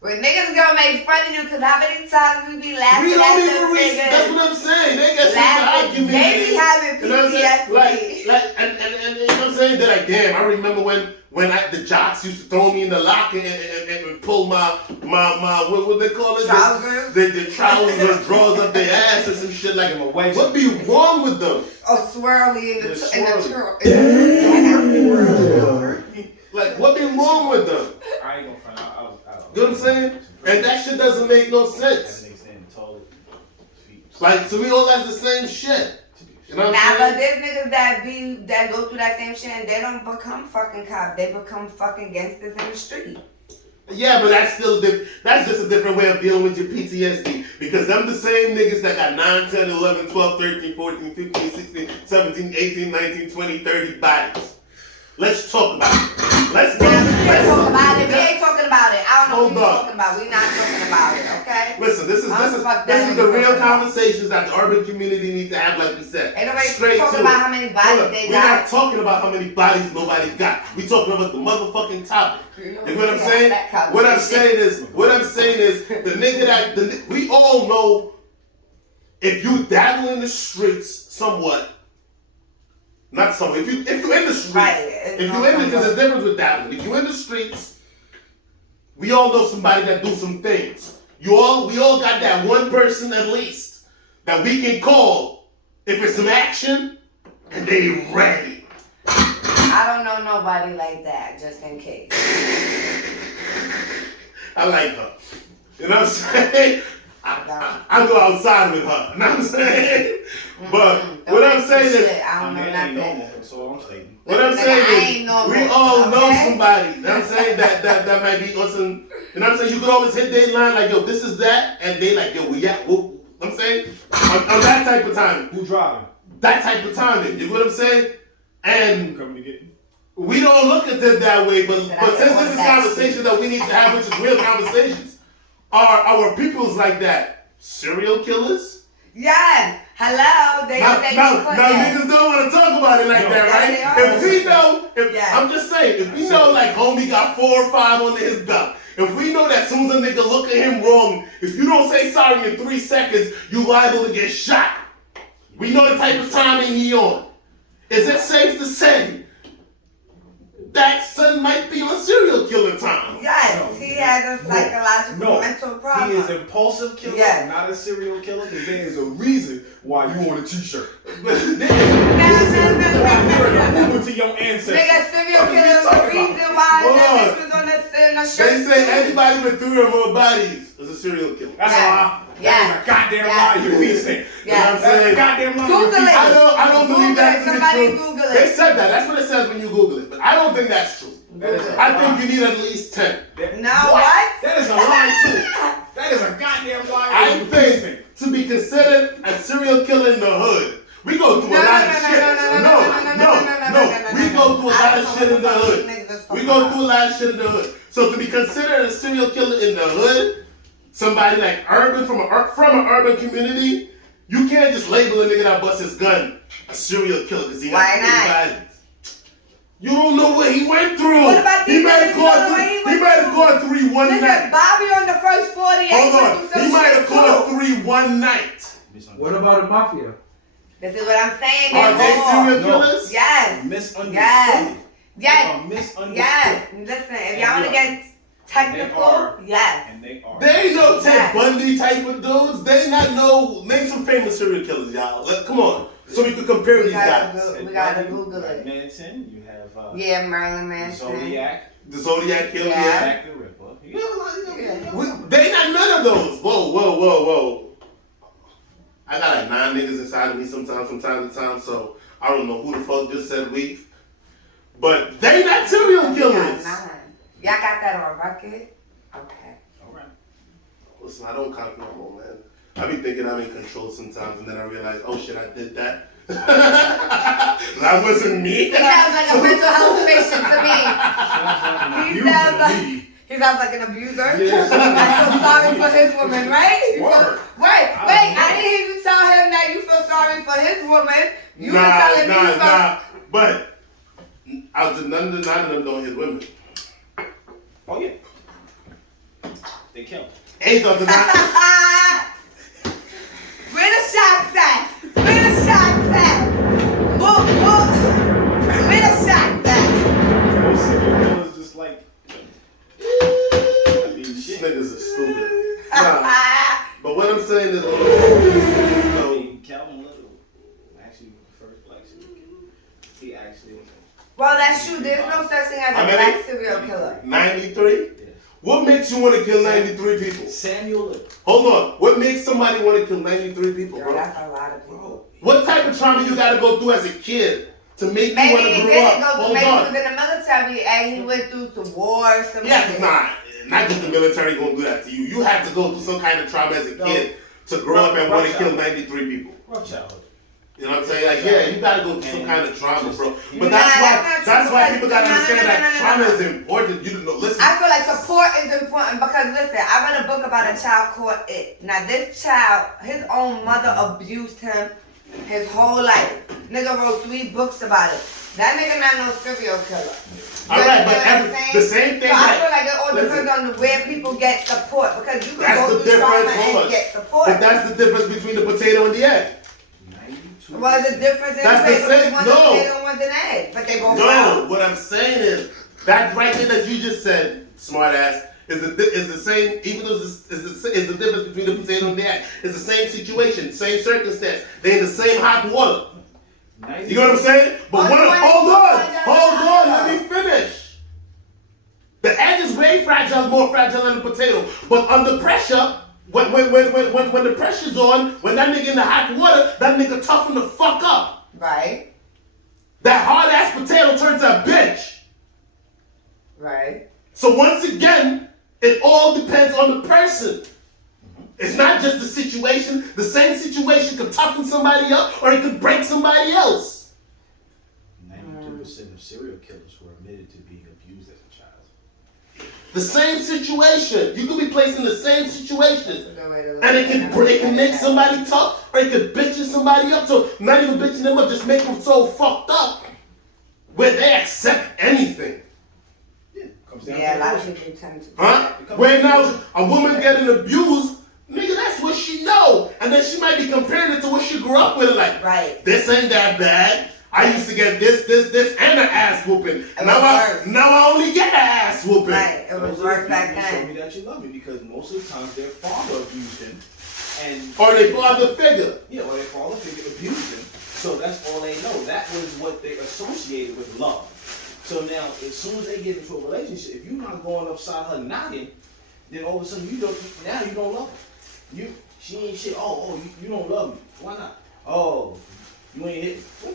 When niggas gonna make fun of you, cause how many times we be laughing We at don't them even reach. niggas? That's what I'm saying. They get sent to our Laughing. communities. They be having You know what I'm saying? PTSD. And you know what I'm saying? They're like, damn, I remember when the jocks used to throw me in the locker and pull my what they call it? Trousers? The trousers, drawers up their asses and shit. Like, what be wrong with them? Oh, swirly in the Like, what be wrong with them? I ain't gonna find out. You know what I'm saying? And that shit doesn't make no sense. Like, so we all got the same shit. You know what Nah, I'm but saying? there's niggas that go through that same shit and they don't become fucking cops. They become fucking gangsters in the street. Yeah, but that's just a different way of dealing with your PTSD. Because them the same niggas that got 9, 10, 11, 12, 13, 14, 15, 16, 17, 18, 19, 20, 30 bodies. Let's talk about it. We ain't talking about about it. I don't know Hold what you're on. talking about. We're not talking about it, okay? Listen, this is the real conversations that the urban community needs to have, like we said. Ain't nobody Straight talking to about it. how many bodies Hold on. they We're got. not talking about how many bodies nobody got. We're talking about the motherfucking topic. You know what I'm saying? What I'm saying is the nigga that we all know. If you dabble in the streets somewhat, not somewhat. If you in the streets, Right. if you in the, because there's a difference with dabbling. If you in the streets, we all know somebody that do some things. We all got that one person at least that we can call if it's some action and they ready. I don't know nobody like that, just in case. I like her. You know what I'm saying? I go outside with her. You know what I'm saying? But what I'm saying is, I don't know nothing. So I'm saying. what I'm saying is, we all know okay? somebody. You know what I'm saying? That might be on some. You know what I'm saying? You could always hit their line like, yo, this is that, and they like, yo, we at. What I'm saying? On that type of timing. Who driving? That type of timing. You know what I'm saying? And Coming to get me. we don't look at it that way, but since this is conversation that we need to have, which is real conversations, are our peoples like that serial killers? Yes. Hello. They Now say niggas don't want to talk about it like that, right? they are. If we know, Yes. I'm just saying, if we know like homie got 4 or 5 under his belt, if we know that as soon as a nigga look at him wrong, if you don't say sorry in 3 seconds, you liable to get shot. We know the type of timing he on. Is it safe to say that son might be on serial killer time? Yes, he has a psychological mental problem. He is an impulsive killer, Yes. not a serial killer, because there is a reason why you on a t-shirt. No. You're moving to your ancestors. Nigga, serial killer is the reason why Hold niggas on. was on the shirt. They say anybody with 3 or more bodies is a serial killer. That's Yes. a lie. Yes. That's a goddamn Yes. lie. You feast stand. Yes. You know what I'm That's a saying? goddamn lie. Google it. I don't believe that to Somebody be true. Google it. They said that. That's what it says when you Google it. But I don't think that's true. I think you need at least 10. No, what? That is a lie too. That is a goddamn lie. I think to be considered a serial killer in the hood, we go through a lot of shit. No. We go through a lot of shit in the hood. We go through a lot of shit in the hood. So to be considered a serial killer in the hood, somebody like urban from an urban community, you can't just label a nigga that busts his gun a serial killer because he got Why not? violence. You don't know what he went through. What about he these might niggas? You don't know what he went have through? gone 3 one Listen, night. Bobby on the first 48 Hold went on. through some He might shit have caught too. 3 one night. What about the mafia? This is what I'm saying. Are they all. serial No. killers? Yes. Misunderstood. Yes. They Yes. are misunderstood. Yes. Listen, if y'all want to get technical, yes. And they are. They ain't no Ted Yes. Bundy type of dudes. They not no. Name some famous serial killers, y'all. Come on, so we can compare We these gotta guys. We gotta Google it. Manson. You have Yeah, Marilyn Manson. Zodiac. The Zodiac killer. Yeah. Yeah. Jack the Ripper. You know, like, They not none of those. Whoa. I got like 9 niggas inside of me sometimes, from time to time. So I don't know who the fuck just said we. But they not serial killers. Y'all got that on record? Okay. Alright. Listen, I don't count no more, man. I be thinking I'm in control sometimes, and then I realize, oh shit, I did that. That wasn't me. He sounds like a mental health patient to me. He sounds like an abuser. I feel sorry for his woman, right? Wait, I didn't hear you tell him that you feel sorry for his woman. You were telling me you felt Nah. But none of them know his women. Oh yeah. They killed. Ain't of the Where the shots at? Where the shots at? Book. Where the shots at? Most serial killers just like. I mean, These shit. niggas are stupid. Nah. But what I'm saying is, so, Calvin Little, actually the first black serial killer. He actually was. Well, that's true. There's no such thing as a black serial killer. 93? Yes. What makes you want to kill 93 people? Samuel Little. Hold on. What makes somebody want to kill 93 people, Yo, bro? that's a lot of people. What type of trauma you gotta go through as a kid to make you Maybe want he to grow didn't up? go through, Hold maybe he on. was in the military and he went through some war or something. Yeah, not just the military gonna do that to you. You have to go through some kind of trauma as a kid to grow up and want to kill 93 people. Rough childhood. You know what I'm saying? Like, yeah, you gotta go through some kind of trauma, bro. But Nah, that's that's not why true, people because- gotta no, understand no, that no, no, trauma no. is important. You don't know. Listen. I feel like support is important because listen, I read a book about a child called It. Now this child, his own mother abused him his whole life. Nigga wrote 3 books about it. That nigga not no serial killer. All right, but You know what I'm the saying? same thing. So I that- feel like it all listen. depends on where people get support because you can That's go the through trauma difference. Hold and on. get support. But that's the difference between the potato and the egg. 92%. Well, the difference is That's the basically same- one's no. a potato and one's an egg, but they both No, round. what I'm saying is that right there that you just said, smart ass, is the same. Even though is the difference between the potato and the egg. It's the same situation, same circumstance. They in the same hot water. You know what I'm saying? But Only one hold is on, fragile. let me finish. The egg is way fragile, more fragile than the potato. But under pressure, when the pressure's on, when that nigga in the hot water, that nigga toughen the fuck up. Right, That hard ass potato turns a bitch. right. So once again, it all depends on the person. It's not just the situation. The same situation could toughen somebody up or it could break somebody else. 92% of serial killers were admitted to being abused as a child. The same situation. You could be placed in the same situation. That's a good way to look And at it can make somebody tough or it could bitch somebody up. So not even bitching them up, just make them so fucked up where they accept anything. Yeah, comes down Yeah, a to lot of emotion. people tend to do Huh? that. Where now a woman getting abused, nigga, that's what she know. And then she might be comparing it to what she grew up with. Like, Right. this ain't that bad. I used to get this, and an ass whooping. Now I only get an ass whooping. Right, it was worse back You show then. me that you love me because most of the times their father abused him, and Or they father figure. yeah, or their father figure abused him. So that's all they know. That was what they associated with love. So now, as soon as they get into a relationship, if you're not going upside her noggin, then all of a sudden you don't love her. She ain't shit. You don't love me. Why not? Oh, you ain't hit. What